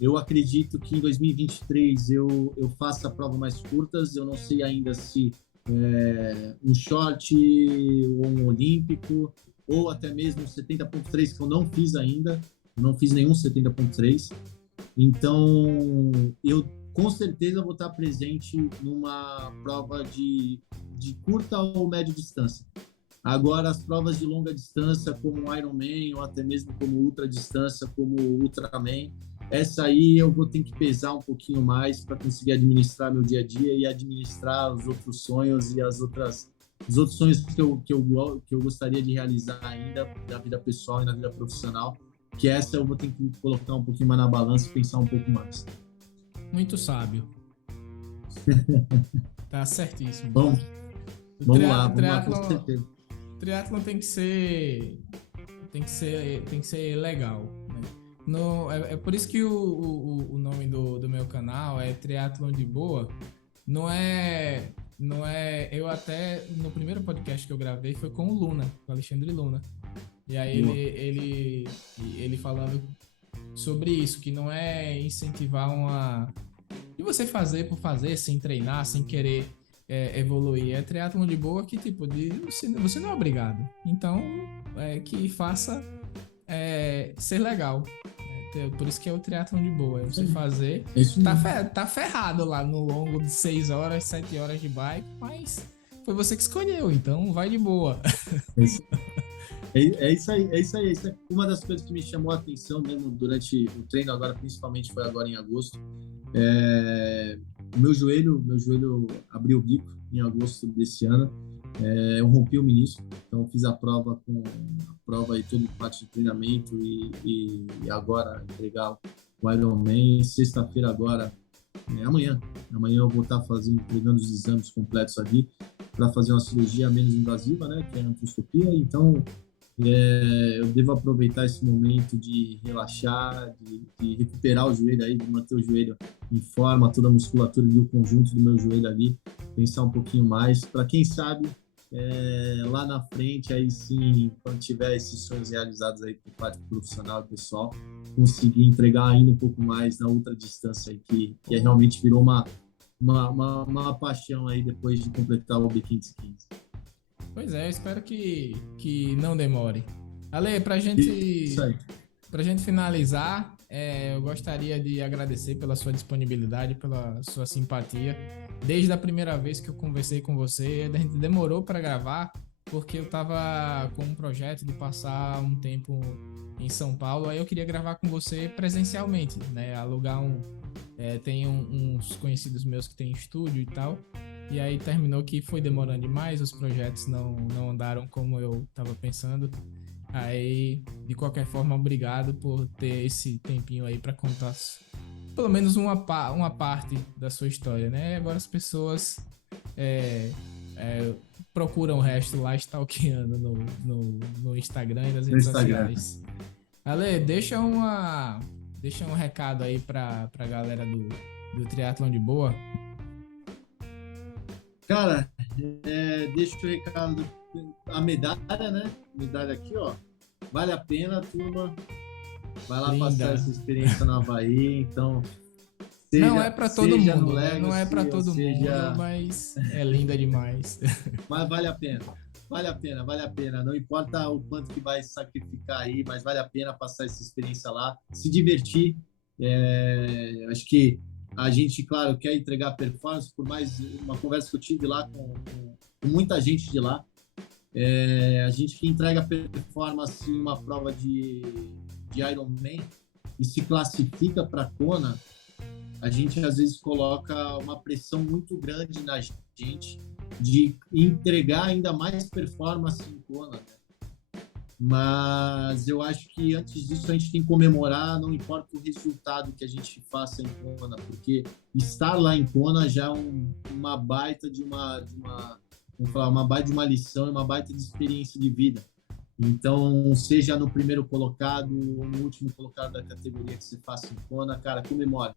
Eu acredito que em 2023 eu faça prova mais curtas. Eu não sei ainda se um short ou um olímpico, ou até mesmo um 70.3, que eu não fiz ainda, eu não fiz nenhum 70.3. Então, eu com certeza vou estar presente numa prova de curta ou média distância. Agora, as provas de longa distância, como Ironman, ou até mesmo como ultra distância, como Ultraman, essa aí eu vou ter que pesar um pouquinho mais para conseguir administrar meu dia a dia e administrar os outros sonhos e os outros sonhos que eu gostaria de realizar ainda na vida pessoal e na vida profissional, que essa eu vou ter que colocar um pouquinho mais na balança e pensar um pouco mais. Muito sábio. Tá certíssimo. Bom, O vamos lá, com triatlon, certeza. triatlon tem que ser legal, né? No, é por isso que o nome do meu canal é Triatlon de Boa. Não é. Eu até no primeiro podcast que eu gravei foi com o Luna, com o Alexandre Luna. E aí ele falando sobre isso, que não é incentivar uma. E você fazer por fazer, sem treinar, sem querer evoluir. É triatlon de boa que, tipo, você não é obrigado. Então, que faça ser legal. Por isso que é o triatlon de boa. É você fazer. É isso mesmo. Tá ferrado lá no longo de 6 horas, 7 horas de bike, mas foi você que escolheu, então vai de boa. É isso. É isso aí, é isso aí, é isso aí. Uma das coisas que me chamou a atenção mesmo durante o treino agora, principalmente foi agora em agosto, o meu joelho abriu o bico em agosto desse ano. Eu rompi o menisco, então fiz a prova e toda parte de treinamento e agora entregar o Ironman. Sexta-feira agora, amanhã eu vou estar entregando os exames completos ali para fazer uma cirurgia menos invasiva, né, que é a artroscopia. Então eu devo aproveitar esse momento de relaxar, de recuperar o joelho aí, de manter o joelho em forma, toda a musculatura e o conjunto do meu joelho ali, pensar um pouquinho mais, para quem sabe lá na frente, aí sim, quando tiver esses sonhos realizados aí por parte profissional e pessoal, conseguir entregar ainda um pouco mais na ultra distância aí, que realmente virou uma paixão aí depois de completar o B515. Pois é, eu espero que não demore. Ale, Isso aí. pra gente finalizar, eu gostaria de agradecer pela sua disponibilidade, pela sua simpatia. Desde a primeira vez que eu conversei com você, a gente demorou para gravar, porque eu estava com um projeto de passar um tempo em São Paulo, aí eu queria gravar com você presencialmente, né? Alugar tem uns conhecidos meus que tem estúdio e tal, e aí terminou que foi demorando demais, os projetos não andaram como eu estava pensando. Aí, de qualquer forma, obrigado por ter esse tempinho aí para contar pelo menos uma parte da sua história, né? Agora as pessoas procuram o resto lá, stalkeando no Instagram e nas No redes Instagram. sociais. Ale, deixa um recado aí pra galera do Triatlon de Boa. Cara, deixa o recado, a medalha, né? Medalha aqui, ó. Vale a pena, turma. Vai lá Linda. passar essa experiência na Havaí. Então, Não é pra todo seja no mundo, né? Não é Legacy, pra ou todo seja, mundo, mas é linda demais. mas vale a pena. Vale a pena, vale a pena. Não importa o quanto que vai sacrificar aí, mas vale a pena passar essa experiência lá, se divertir. Acho que a gente, claro, quer entregar performance, por mais uma conversa que eu tive lá com muita gente de lá. A gente que entrega performance em uma prova de Ironman e se classifica para Kona, a gente às vezes coloca uma pressão muito grande na gente de entregar ainda mais performance em Kona, né? Mas eu acho que antes disso a gente tem que comemorar, não importa o resultado que a gente faça em Kona, porque estar lá em Kona já é uma baita de vamos falar, uma baita de uma lição, uma baita de experiência de vida. Então, seja no primeiro colocado ou no último colocado da categoria que você faça em Kona, cara, comemora,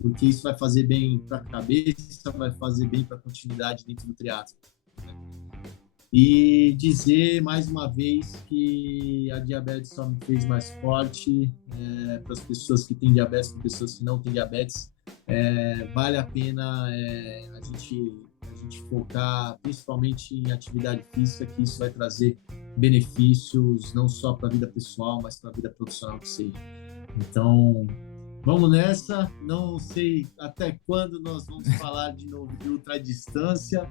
porque isso vai fazer bem para a cabeça, vai fazer bem para a continuidade dentro do triatlo. E dizer mais uma vez que a diabetes só me fez mais forte, para as pessoas que têm diabetes, para as pessoas que não têm diabetes, vale a pena a gente focar principalmente em atividade física, que isso vai trazer benefícios não só para a vida pessoal, mas para a vida profissional que seja. Então, vamos nessa. Não sei até quando nós vamos falar de novo de ultradistância,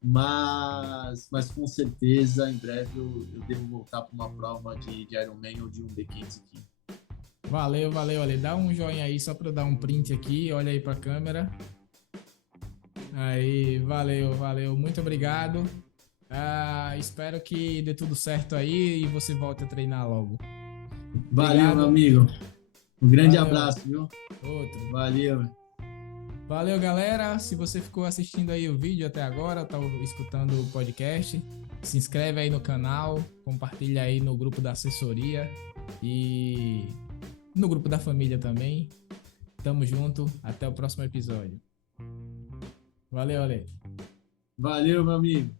mas com certeza em breve eu devo voltar para uma prova de Ironman ou de um B500 aqui. Valeu, Ale. Dá um joinha aí só para eu dar um print aqui. Olha aí para a câmera. Aí, valeu. Muito obrigado. Espero que dê tudo certo aí e você volte a treinar logo. Valeu, Obrigado. meu amigo. Um grande abraço, viu? Outro. Valeu, galera. Se você ficou assistindo aí o vídeo até agora, tá escutando o podcast, se inscreve aí no canal, compartilha aí no grupo da assessoria e no grupo da família também. Tamo junto. Até o próximo episódio. Valeu, Ale. Valeu, meu amigo.